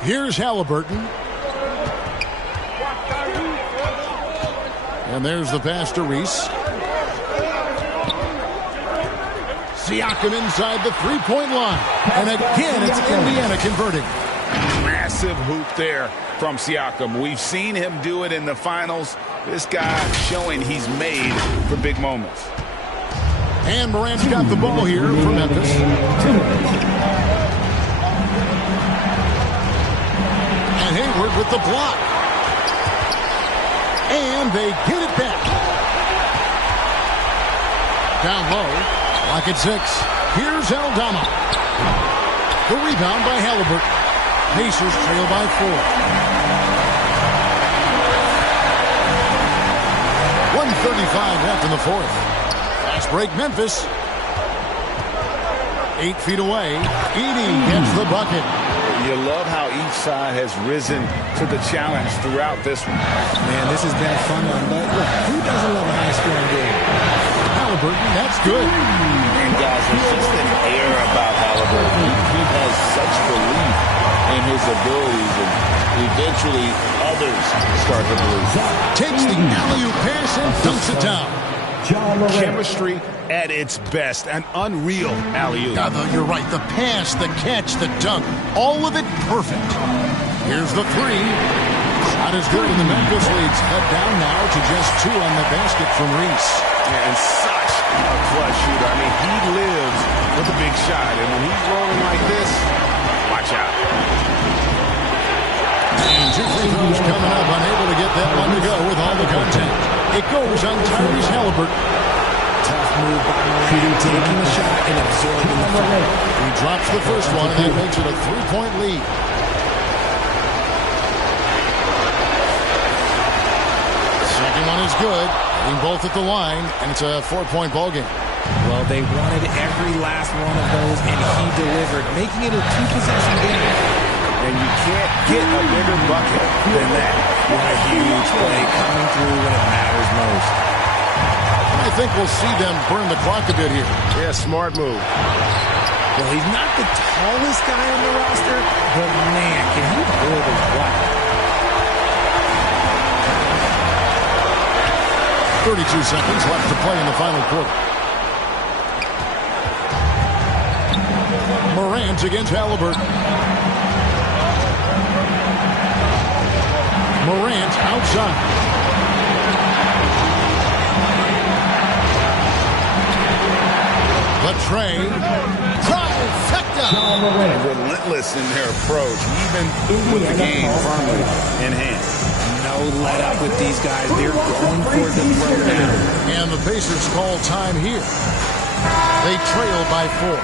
Here's Halliburton. And there's the pass to Reese. Siakam inside the three-point line. And again, it's Indiana converting. Massive hoop there from Siakam. We've seen him do it in the finals. This guy showing he's made for big moments. And Morant's got the ball here for Memphis. Hayward with the block. And they get it back. Down low. Lock at 6. Here's Aldama. The rebound by Halliburton. Pacers trail by 4. 1:35 left in the fourth. Fast break Memphis. 8 feet away. Edey gets the bucket. You love how each side has risen to the challenge throughout this one. Man, this has been a fun one, but look, who doesn't love a high-scoring game? Halliburton, that's good. And guys, there's just an air about Halliburton. He has such belief in his abilities, and eventually others start to believe. Takes the alley-oop pass and dunks it down. Chemistry at its best. An unreal alley-oop. You're right. The pass, the catch, the dunk. All of it perfect. Here's the three. Shot is good, and the Memphis leads cut down now to just 2 on the basket from Reese. Yeah, and such a clutch shooter. I mean, he lives with a big shot. And when he's rolling like this, watch out. And 2 free throws coming up. Unable to get that one to go with all the contact. It goes on Tyrese Halliburton. Tough move by Morant, taking a shot and absorbing the foul. He drops the first one, and that makes it a 3-point lead. The second one is good. Hitting both at the line, and it's a 4-point ball game. Well, they wanted every last one of those, and he delivered, making it a 2-possession game. And you can't get a bigger bucket than that. What a huge play coming through when it matters most. I think we'll see them burn the clock a bit here. Yeah, smart move. Well, he's not the tallest guy on the roster, but man, can he build a block. 32 seconds left to play in the final quarter. Morant against Halliburton. Morant outside. The trade. Trifecta. Relentless in their approach, even with the game firmly in hand. No let up with these guys. They're going for the throwdown. And the Pacers call time here. They trail by 4.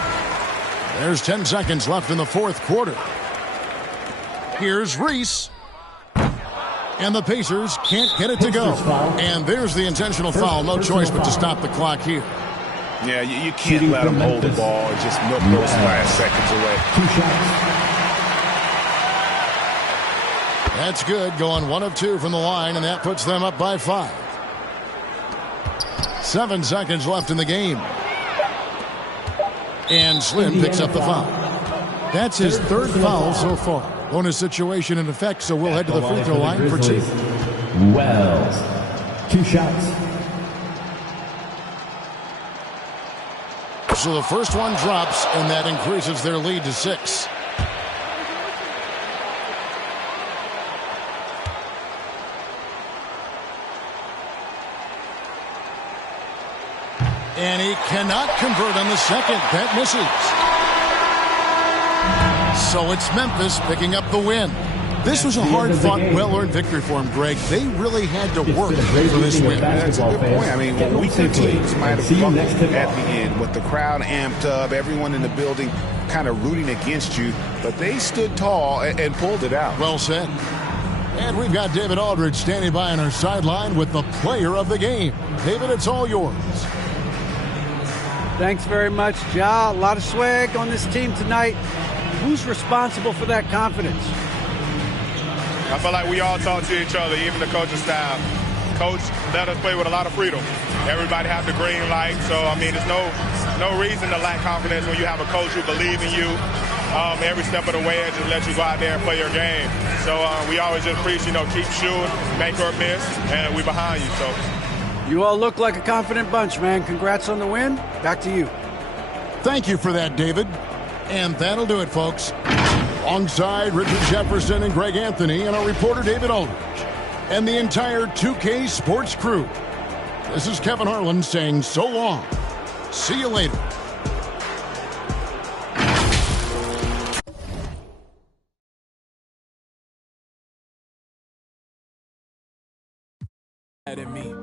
There's 10 seconds left in the fourth quarter. Here's Reese. And the Pacers can't get it to go. And there's the intentional foul. No choice but to stop the clock here. Yeah, you can't let them hold the ball and just milk those last seconds away. 2 shots. That's good. Going 1 of 2 from the line, and that puts them up by 5. 7 seconds left in the game. And Slim picks up the foul. That's his third foul so far. Bonus situation in effect, so we'll head to the free throw line for 2. Wells, 2 shots. So the first one drops, and that increases their lead to 6. And he cannot convert on the second. That misses. So it's Memphis picking up the win. This was a hard-fought, well-earned victory for him, Greg. They really had to work for this win. That's a good point. I mean, weaker teams might have buckled at the end with the crowd amped up, everyone in the building kind of rooting against you, but they stood tall and pulled it out. Well said. And we've got David Aldridge standing by on our sideline with the player of the game. David, it's all yours. Thanks very much, Ja. A lot of swag on this team tonight. Who's responsible for that confidence? I feel like we all talk to each other, even the coaching staff. Coach let us play with a lot of freedom. Everybody have the green light, so I mean, there's no reason to lack confidence when you have a coach who believes in you every step of the way and just let you go out there and play your game. So we always just preach, keep shooting, make or miss, and we behind you. So you all look like a confident bunch, man. Congrats on the win. Back to you. Thank you for that, David. And that'll do it, folks. Alongside Richard Jefferson and Greg Anthony and our reporter David Aldridge and the entire 2K Sports crew, this is Kevin Harlan saying so long. See you later. Me.